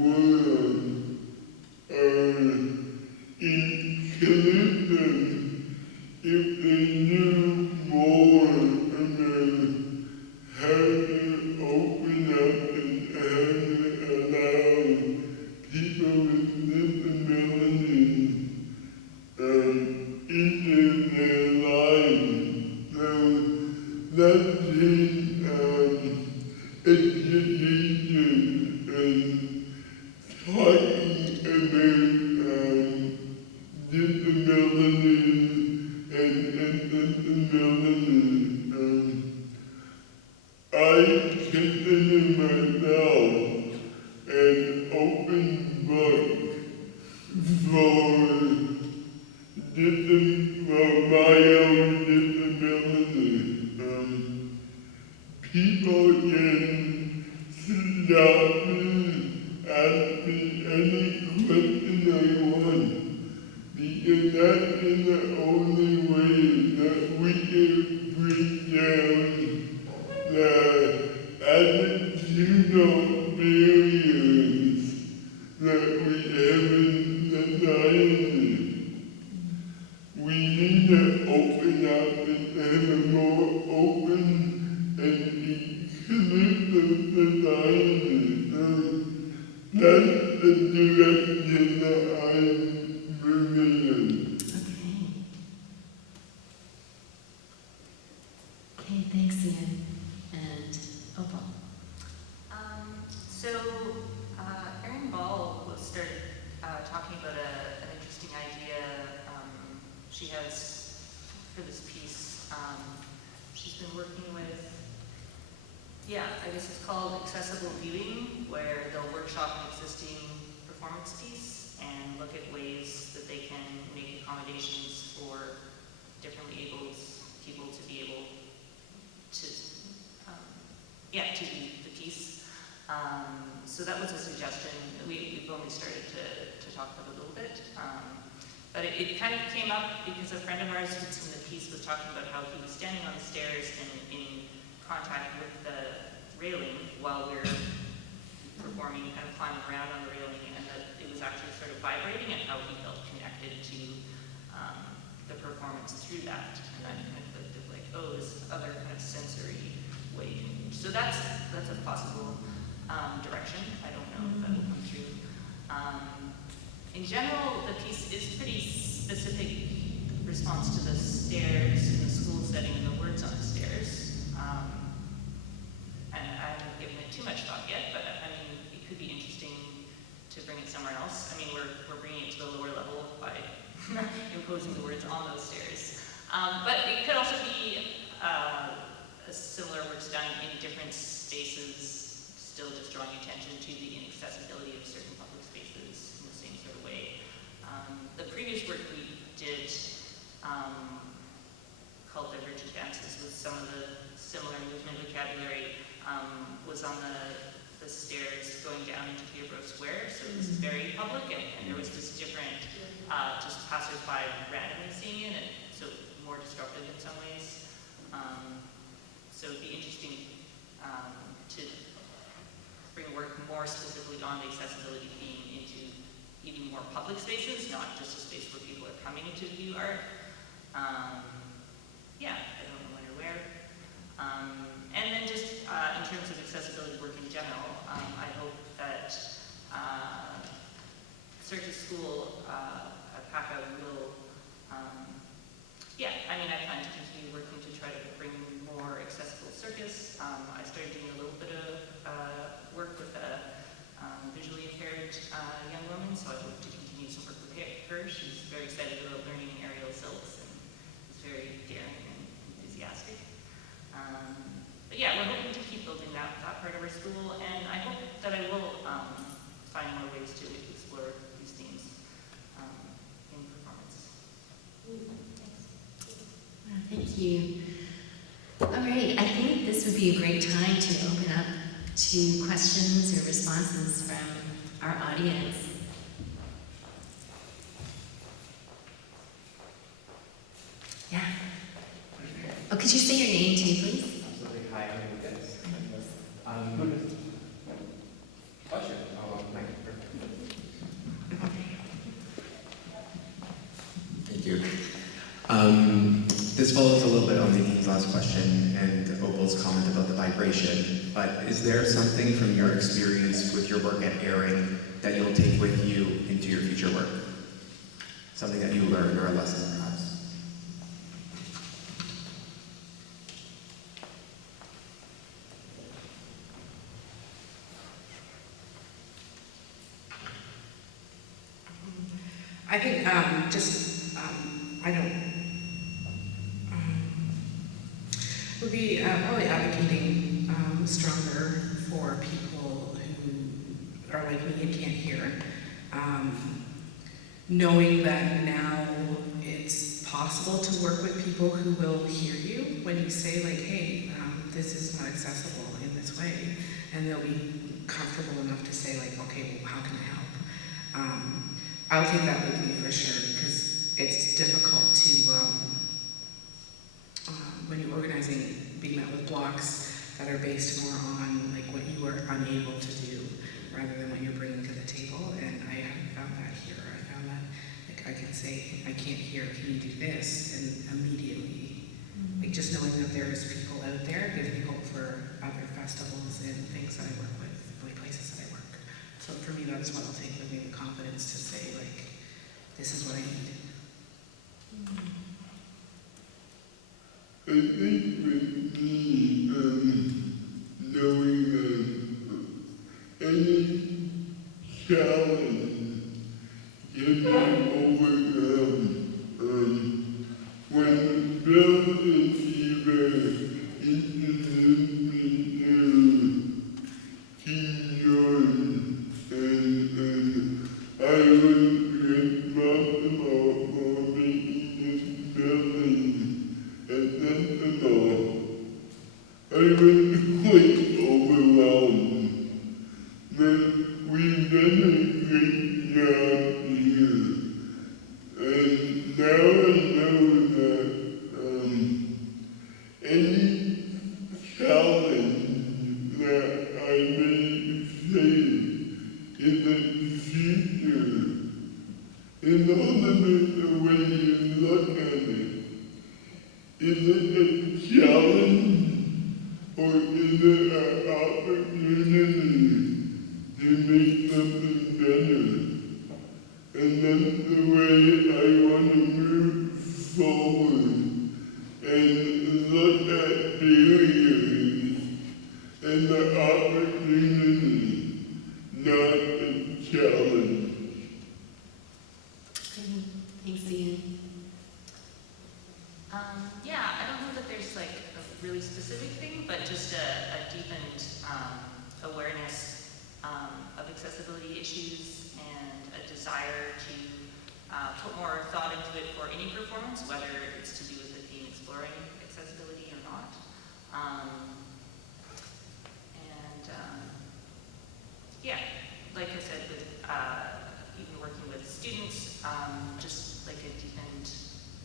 world are inclusive if they knew more about how to open up and how to allow people with disabilities into their lives. Now, that's in education and talking about disabilities and disabilities. I consider myself an open book for my own disability. People can stop me, ask me any question I want, because that is the only way that we can bring down the attitudinal barriers that we have in society. We need to open up and have a more open and inclusive society. That's the direction that I'm moving in. Okay, thanks, Ian. And Opal. So, Erin Ball was started talking about an interesting idea she has for this piece. She's been working with, I guess it's called Accessible Viewing, where they'll workshop an existing performance piece and look at ways that they can make accommodations for differently abled people to be able to, to view the piece. So that was a suggestion. We've only started to talk about it a little bit. But it kind of came up because a friend of ours who's in the piece was talking about how he was standing on the stairs and in contact with the railing while we were performing, kind of climbing around on the railing, and that it was actually sort of vibrating and how he felt connected to the performance through that. And that kind of looked at like, oh, this other kind of sensory way. So that's a possible direction. I don't know if that will come through. In general, the piece is pretty specific response to the stairs in the school setting and the words on the stairs. And I haven't given it too much thought yet, but I mean, somewhere else. I mean, we're bringing it to the lower level by imposing the words on those stairs. But it could also be a similar works done in different spaces, still just drawing attention to the inaccessibility of certain public spaces in the same sort of way. The previous work we did, called Divergent Dances, with some of the similar movement vocabulary, was on the stairs going down into Peterborough Square, so it was very public, and there was just different, just passersby randomly seeing it, and so more disruptive in some ways. So it'd be interesting to bring work more specifically on the accessibility theme into even more public spaces, not just a space where people are coming to view art. Yeah, I don't know when or where. And then just in terms of accessibility work in general, I hope that Circus School, PACA will, yeah, I mean, I plan to continue working to try to bring more accessible circus. I started doing a little bit of work with a visually impaired young woman, so I hope to continue some work with her. She's very excited about learning aerial silks and is very daring and enthusiastic. But yeah, we're hoping to keep building that part of our school, and I hope that I will find more ways to explore these themes in performance. Thank you. All right, I think this would be a great time to open up to questions or responses from our audience. Yeah. Oh, could you say your name too, please? Absolutely. Hi, I'm Lucas. Pleasure. Oh, Mike. Thank you. This follows a little bit on Nadine's last question and Opal's comment about the vibration, but is there something from your experience with your work at Airing that you'll take with you into your future work? Something that you learned or a lesson perhaps? I think I don't, would be probably advocating stronger for people who are like me and can't hear. Knowing that now it's possible to work with people who will hear you when you say like, hey, this is not accessible in this way, and they'll be comfortable enough to say like, okay, well, how can I help? I'll take that with me for sure, because it's difficult to, when you're organizing, be met with blocks that are based more on like what you are unable to do, rather than what you're bringing to the table. And I haven't found that here. I found that like I can say, I can't hear, can you do this? And immediately, like just knowing that there's people out there gives me hope for other festivals and things that I work with, like places that I work. So for me, that's what I'll take with me, the confidence to say like, this is what I need. I think with me, knowing any challenge can be overcome. When Bill and Eva introduced me to King George, and I was responsible for making this building accessible. I was quite overwhelmed, but we've done a great job here. And now I know that any challenge that I may face in the future, in the way you look at it, is it a challenge or is it an opportunity to make something better? And that's the way I want to move forward and look at barriers and the opportunity, not a challenge. Thanks, Ian. Yeah, I don't know that there's like a really specific thing, but just a deepened awareness of accessibility issues and a desire to put more thought into it for any performance, whether it's to do with the theme exploring accessibility or not. Yeah, like I said, with even working with students, just like a deepened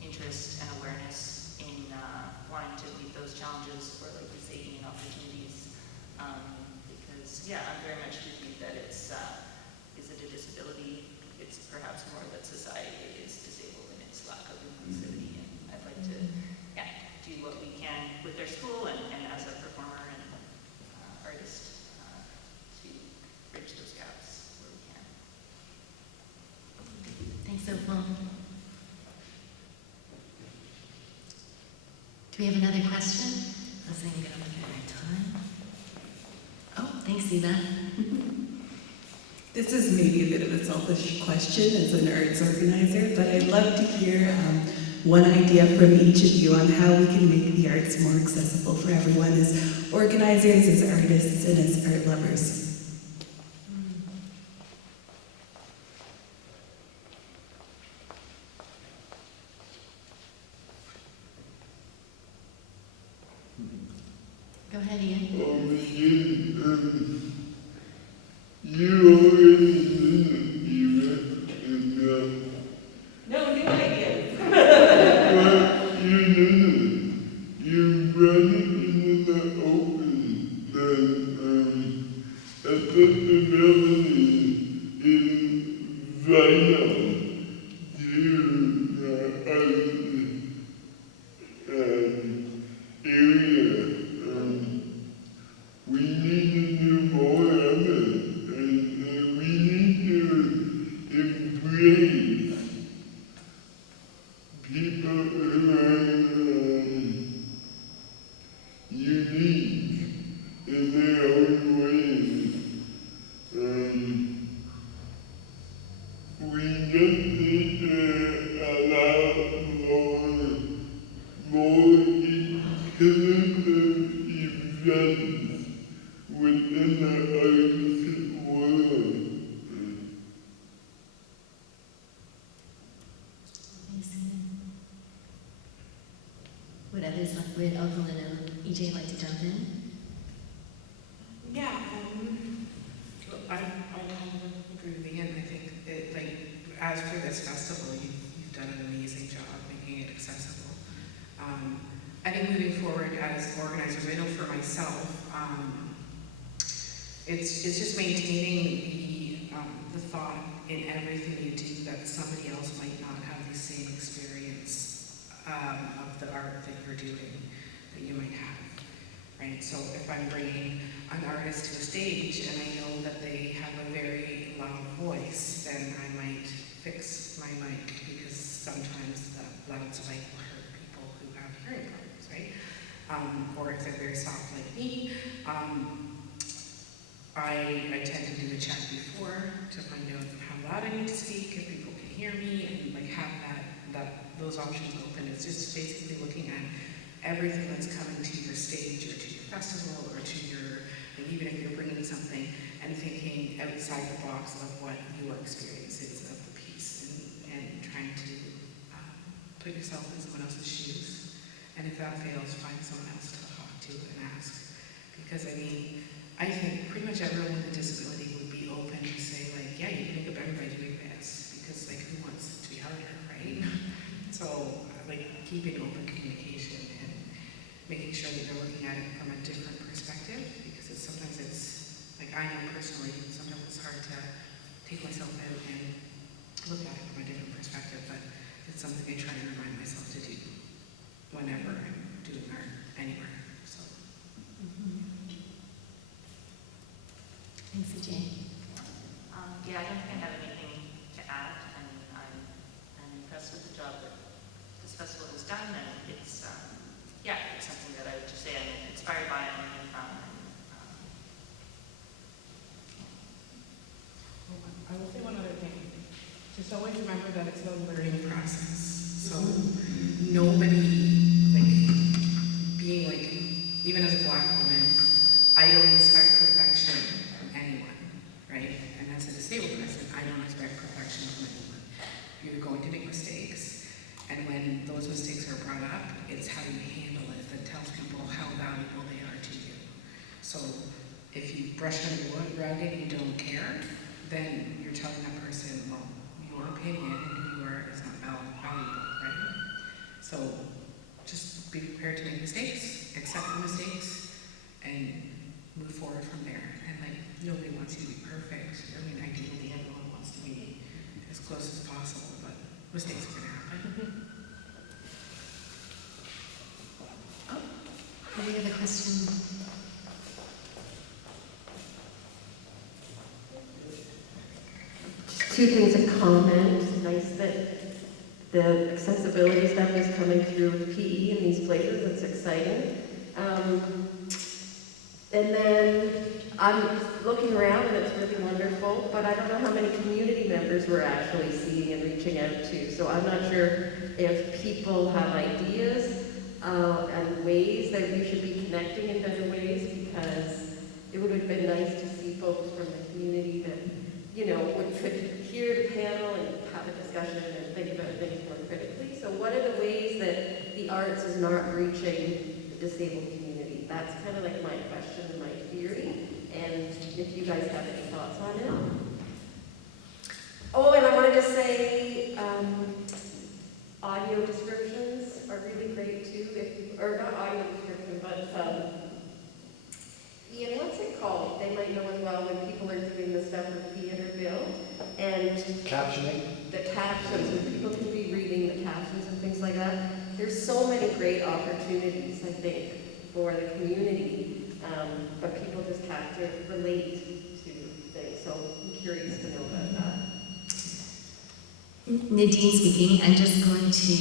interest and awareness in wanting to meet those challenges or, like you say, gain opportunities. Because, yeah, I'm very much with you that it's, is it a disability? It's perhaps more that society is disabled in its lack of inclusivity. And I'd like to, yeah, do what we can with their school and as a performer and artist to bridge those gaps where we can. Thanks, Opal. Do we have another question? Let's see, I'm gonna look at our time. Oh, thanks, Eva. This is maybe a bit of a selfish question as an arts organizer, but I'd love to hear one idea from each of you on how we can make the arts more accessible for everyone as organizers, as artists, and as art lovers. Go ahead, Ian. You already did it, Eva, and No new ideas. but you did it. You brought it into the open. That accessibility is vital to the area. We need to do more of it, and we need to embrace people who are unique in their own ways. We just need to allow more inclusive events within the artistic world. Thanks, Ian. Would others, would Opal and EJ like to jump in? Yeah, I kind of agree with Ian. I think that, like, as for this festival, you've done an amazing job making it accessible. I think moving forward as organizers, I know for myself, it's just maintaining the thought in everything you do that somebody else might not have the same experience of the art that you're doing that you might have, right? So if I'm bringing an artist to a stage and I know that they have a very loud voice, then I might fix my mic because sometimes the loud mic will hurt people who have hearing problems, right? Or if they're very soft like me, I tend to do a check before to find out how loud I need to speak, if people can hear me, and like have those options open. It's just basically looking at everything that's coming to your stage or to your festival or to your, like even if you're bringing something, and thinking outside the box of what your experience is of the piece and trying to put yourself in someone else's shoes. And if that fails, find someone else to talk to and ask. Because I mean, I think pretty much everyone with a disability would be open to say like, yeah, you can think of everybody doing this, because like who wants it to be harder, right? So like keeping open communication and making sure that you're looking at it from a different perspective, because sometimes it's, like I know personally, sometimes it's hard to take myself out and look at it from a different perspective, but it's something I try to remind myself to do whenever I'm doing art anywhere, so. Thanks, EJ. Yeah, I don't think I have anything to add. I mean, I'm impressed with the job that this festival has done, and it's, yeah, it's something that I would just say I'm inspired by and learning from. I will say one other thing. Just always remember that it's a learning process. So nobody, like, being like, even as a Black woman, I don't expect perfection from anyone, right? And as a disabled person, I don't expect perfection from anyone. You're going to make mistakes, and when those mistakes are brought up, it's how you handle it that tells people how valuable they are to you. So if you brush under the rug and you don't care, then you're telling that person, well, your opinion and who you are is not valuable, right? So just be prepared to make mistakes, accept the mistakes, and move forward from there. And like, nobody wants you to be perfect. I mean, ideally, everyone wants to be as close as possible, but mistakes are gonna happen. Any other questions? Just two things of comment. It's nice that the accessibility stuff is coming through with PE in these places. It's exciting. And then I'm looking around and it's really wonderful, but I don't know how many community members we're actually seeing and reaching out to. So I'm not sure if people have ideas and ways that we should be connecting in better ways, because it would have been nice to see folks from the community that, you know, could hear the panel and have a discussion and think about things more critically. So what are the ways that the arts is not reaching the disabled community? That's kind of like my question and my theory, and if you guys have any thoughts on it. Oh, and I wanted to say, audio descriptions are really great too, or not audio description, but, Ian, what's it called? They might know as well when people are doing the stuff with theater bill, and Captioning? the captions, and people can be reading the captions and things like that. There's so many great opportunities, I think, for the community, but people just have to relate to things. So I'm curious to know about that. Nadine speaking. I'm just going to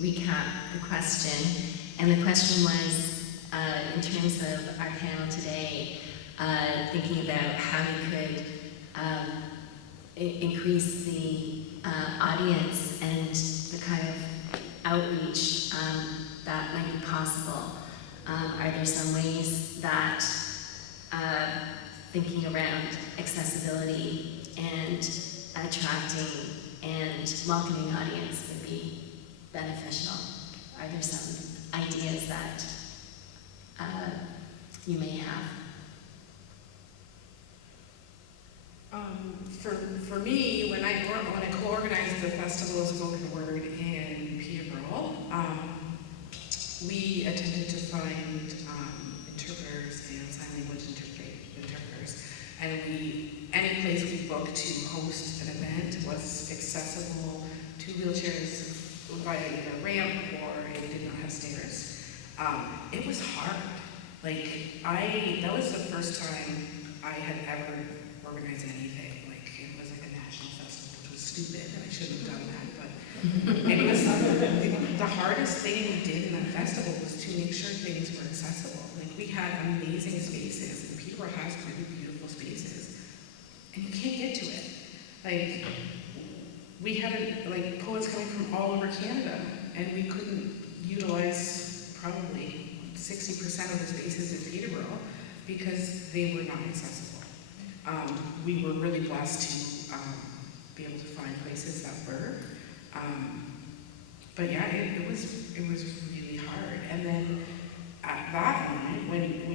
recap the question. And the question was, in terms of our panel today, thinking about how we could increase the audience and the kind of outreach that might be possible. Are there some ways that thinking around accessibility and attracting and welcoming audience would be beneficial? Are there some ideas that you may have? For me, when I co-organized the Festival of Spoken Word in Peterborough, we attempted to find interpreters and sign language interpreters, and any place we booked to host an event was accessible to wheelchairs via a ramp, or it did not have stairs. It was hard. That was the first time I had ever organized anything. It was like a national festival, which was stupid, and I shouldn't have done that, but it was, the hardest thing we did in that festival was to make sure things were accessible. We had amazing spaces, and Peterborough has really beautiful spaces, and you can't get to it. We had poets coming from all over Canada, and we couldn't utilize probably 60% of the spaces in Peterborough because they were not accessible. We were really blessed to be able to find places that were. But yeah, it was really hard. And then at that moment,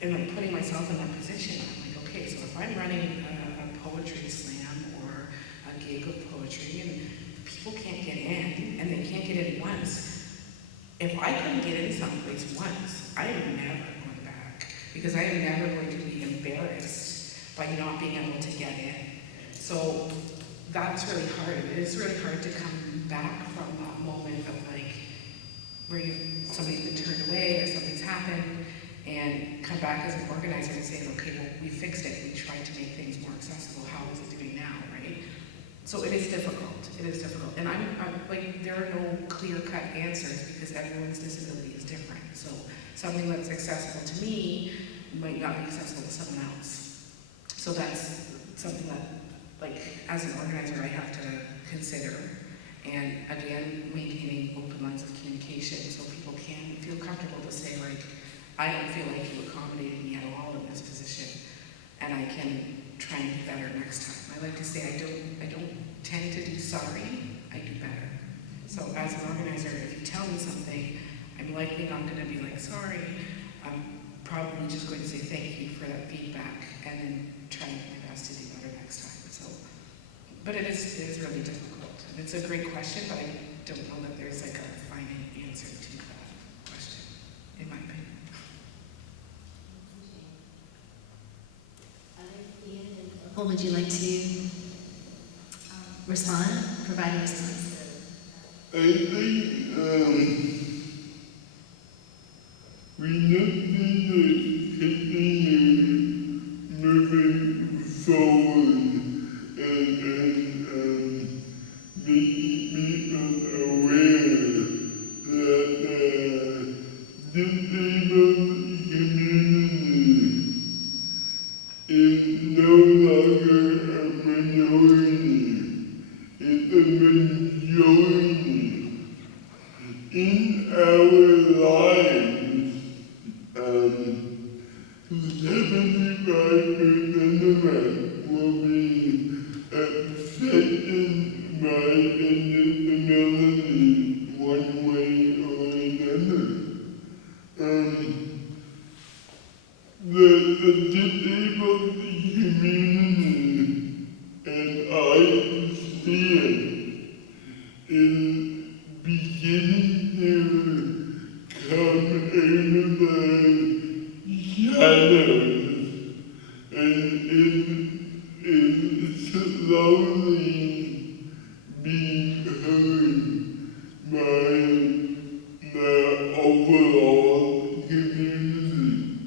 when putting myself in that position, I'm like, okay, so if I'm running a poetry slam or a gig of poetry and people can't get in, and they can't get in once, if I couldn't get in someplace once, I am never going back, because I am never going to be embarrassed by not being able to get in. So that's really hard. It is really hard to come back from that moment of where somebody's been turned away or something's happened, and come back as an organizer and say, okay, well, we fixed it. We tried to make things more accessible. How is it doing now, right? So it is difficult. It is difficult. And I'm there are no clear-cut answers because everyone's disability is different. So something that's accessible to me might not be accessible to someone else. So that's something that like, as an organizer, I have to consider. And again, maintaining open lines of communication so people can feel comfortable to say, like, I don't feel like you accommodated me at all in this position, and I can try and do better next time. I like to say I don't tend to do sorry, I do better. So as an organizer, if you tell me something, I'm likely not going to be like, sorry. I'm probably just going to say thank you for that feedback and then try and do my best to do better next time. So, but it is really difficult. And it's a great question, but I don't know that there's like a finite answer to that question, in my opinion. Well, would you like to respond, provide a response? I think we need to continue moving forward and making people aware that the disabled community is no longer a minority, it's a majority. In our lives, 75% of us will be affected by a disability one way or another. The disabled community, and I see it, is beginning to come out of the shadows and is slowly being heard by the overall community.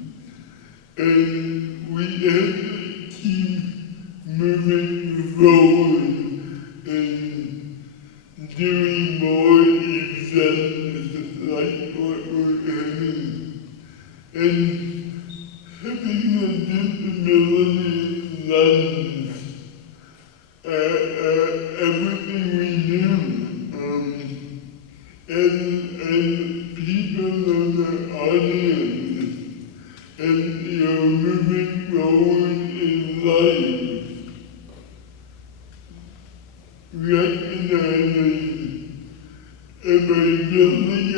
And we have to keep moving forward and doing more events like what we're having. And having a disability lens everything we do. And people in the audience, and you're moving forward in life, recognizing, am I building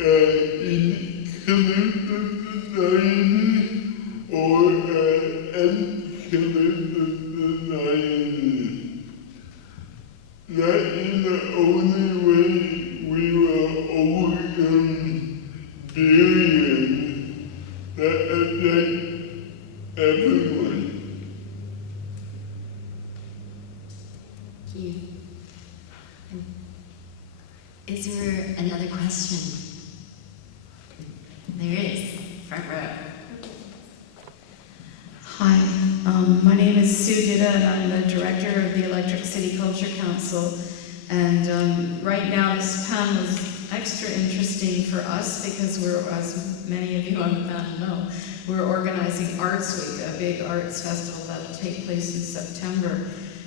an inclusive society or an inclusive society? That is the only way we will overcome barriers that affect everyone. Thank you. Is there another question? There is, front row. Hi, my name is Sue Dida, and I'm the director of the Electric City Culture Council. And right now, this panel is extra interesting for us because we're, as many of you on the panel know, we're organizing Arts Week, a big arts festival that will take place in September.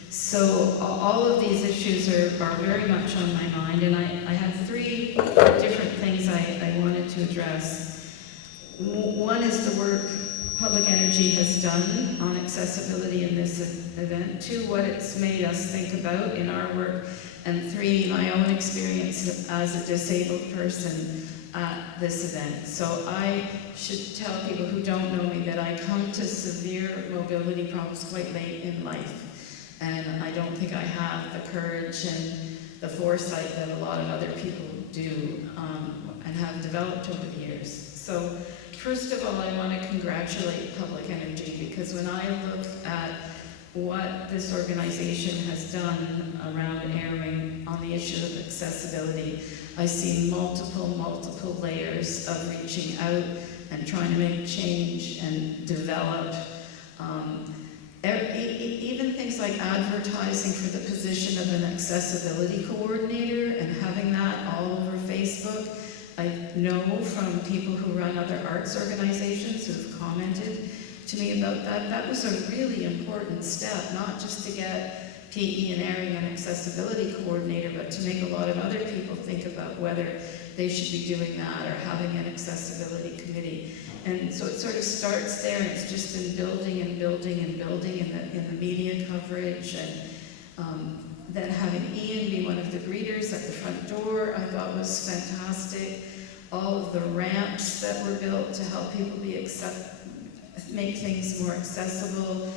So all of these issues are very much on my mind, and I have three different things I wanted to address. One is the work Public Energy has done on accessibility in this event. Two, what it's made us think about in our work. And three, my own experience as a disabled person at this event. So I should tell people who don't know me that I come to severe mobility problems quite late in life. And I don't think I have the courage and the foresight that a lot of other people do and have developed over the years. So first of all, I want to congratulate Public Energy, because when I look at what this organization has done around airing on the issue of accessibility, I see multiple layers of reaching out and trying to make change and develop. Even things like advertising for the position of an accessibility coordinator and having that all over Facebook. I know from people who run other arts organizations who've commented to me about that. That was a really important step, not just to get PE and airing an accessibility coordinator, but to make a lot of other people think about whether they should be doing that or having an accessibility committee. And so it sort of starts there, and it's just been building and building and building in the media coverage, and then having Ian be one of the greeters at the front door, I thought was fantastic. All of the ramps that were built to help people make things more accessible.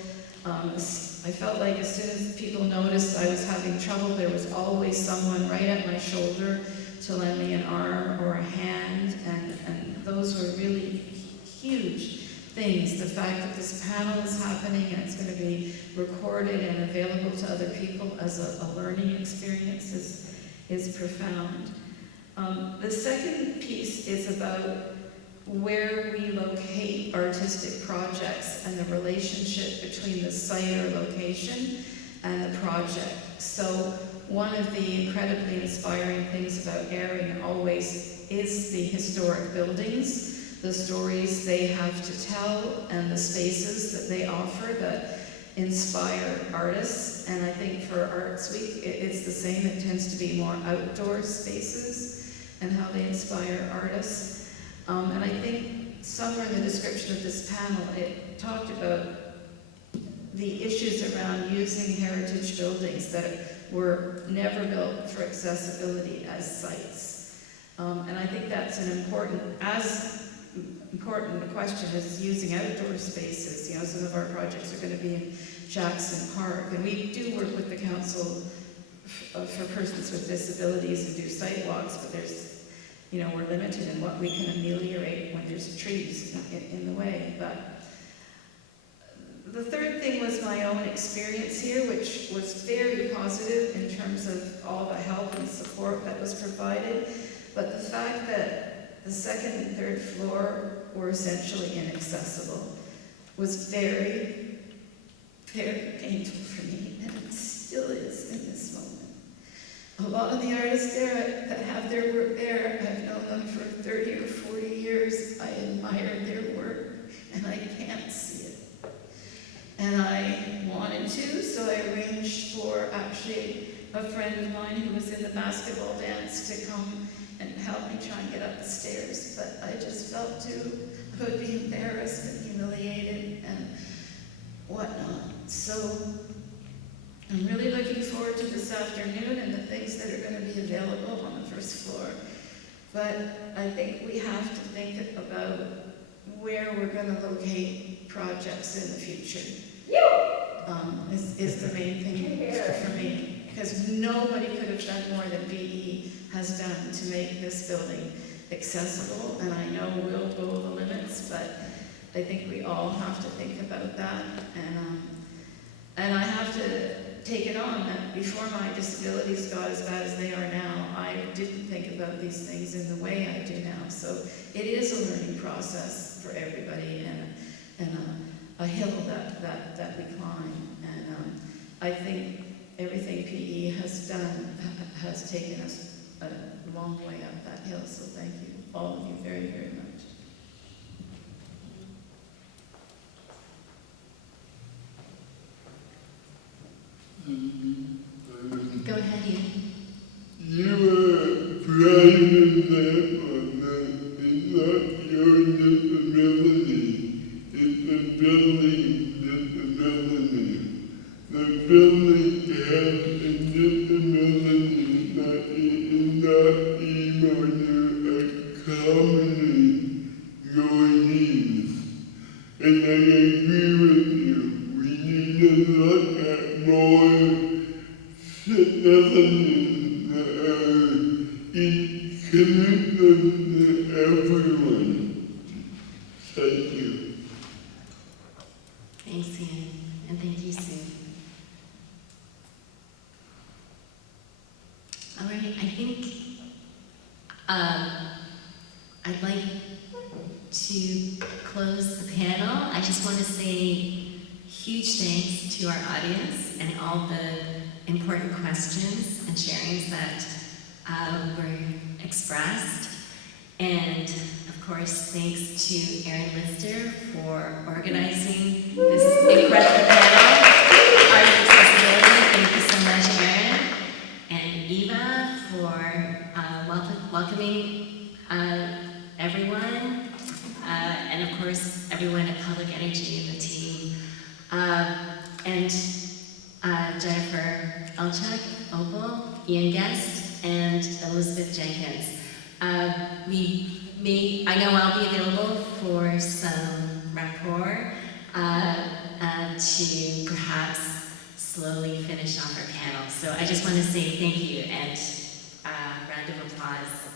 I felt like as soon as people noticed I was having trouble, there was always someone right at my shoulder to lend me an arm or a hand, and those were really huge things. The fact that this panel is happening and it's going to be recorded and available to other people as a learning experience is profound. The second piece is about where we locate artistic projects and the relationship between the site or location and the project. So one of the incredibly inspiring things about Airing always is the historic buildings, the stories they have to tell, and the spaces that they offer that inspire artists. And I think for Arts Week, it's the same. It tends to be more outdoor spaces and how they inspire artists. And I think somewhere in the description of this panel, it talked about the issues around using heritage buildings that were never built for accessibility as sites. And I think that's an important question as using outdoor spaces. You know, some of our projects are going to be in Jackson Park, and we do work with the Council for Persons with Disabilities and do site walks, but we're limited in what we can ameliorate when there's trees in the way. But the third thing was my own experience here, which was very positive in terms of all the help and support that was provided. But the fact that the second and third floor were essentially inaccessible was very, very painful for me, and it still is in this moment. A lot of the artists there that have their work there, I've known them for 30 or 40 years. I admire their work, and I can't see it. And I wanted to, so I arranged for actually a friend of mine who was in the basketball dance to come and help me try and get up the stairs. But I just felt I would be embarrassed and humiliated and whatnot. So I'm really looking forward to this afternoon and the things that are going to be available on the first floor. But I think we have to think about where we're going to locate projects in the future. Is the main thing for me. Because nobody could have done more than BE has done to make this building accessible. And I know we'll go the limits, but I think we all have to think about that. And I have to take it on that before my disabilities got as bad as they are now, I didn't think about these things in the way I do now. So it is a learning process for everybody, and a hill that we climb. And I think everything PE has done has taken us a long way up that hill. So thank you, all of you, very, very much. Go ahead, Ian. You are prime example that it's not your disability, it's a building disability. The building has a disability that it is not able to accommodate your needs. And I agree with you, we need to look at more citizens that are inclusive to everyone. Thank you. Thanks, Ian, and thank you, Sue. All right, I think I'd like to close the panel. I just want to say huge thanks to our audience and all the important questions and sharings that were expressed. And of course, thanks to Erin Lister for organizing this incredible panel, Art of Accessibility. Thank you so much, Erin. And Eva for welcoming everyone. And of course, everyone at Public Energy and the team. And Jennifer Elchuk, Opal, Ian Guest, and Elizabeth Jenkins. I know I'll be available for some rapport to perhaps slowly finish off our panel. So I just want to say thank you and round of applause.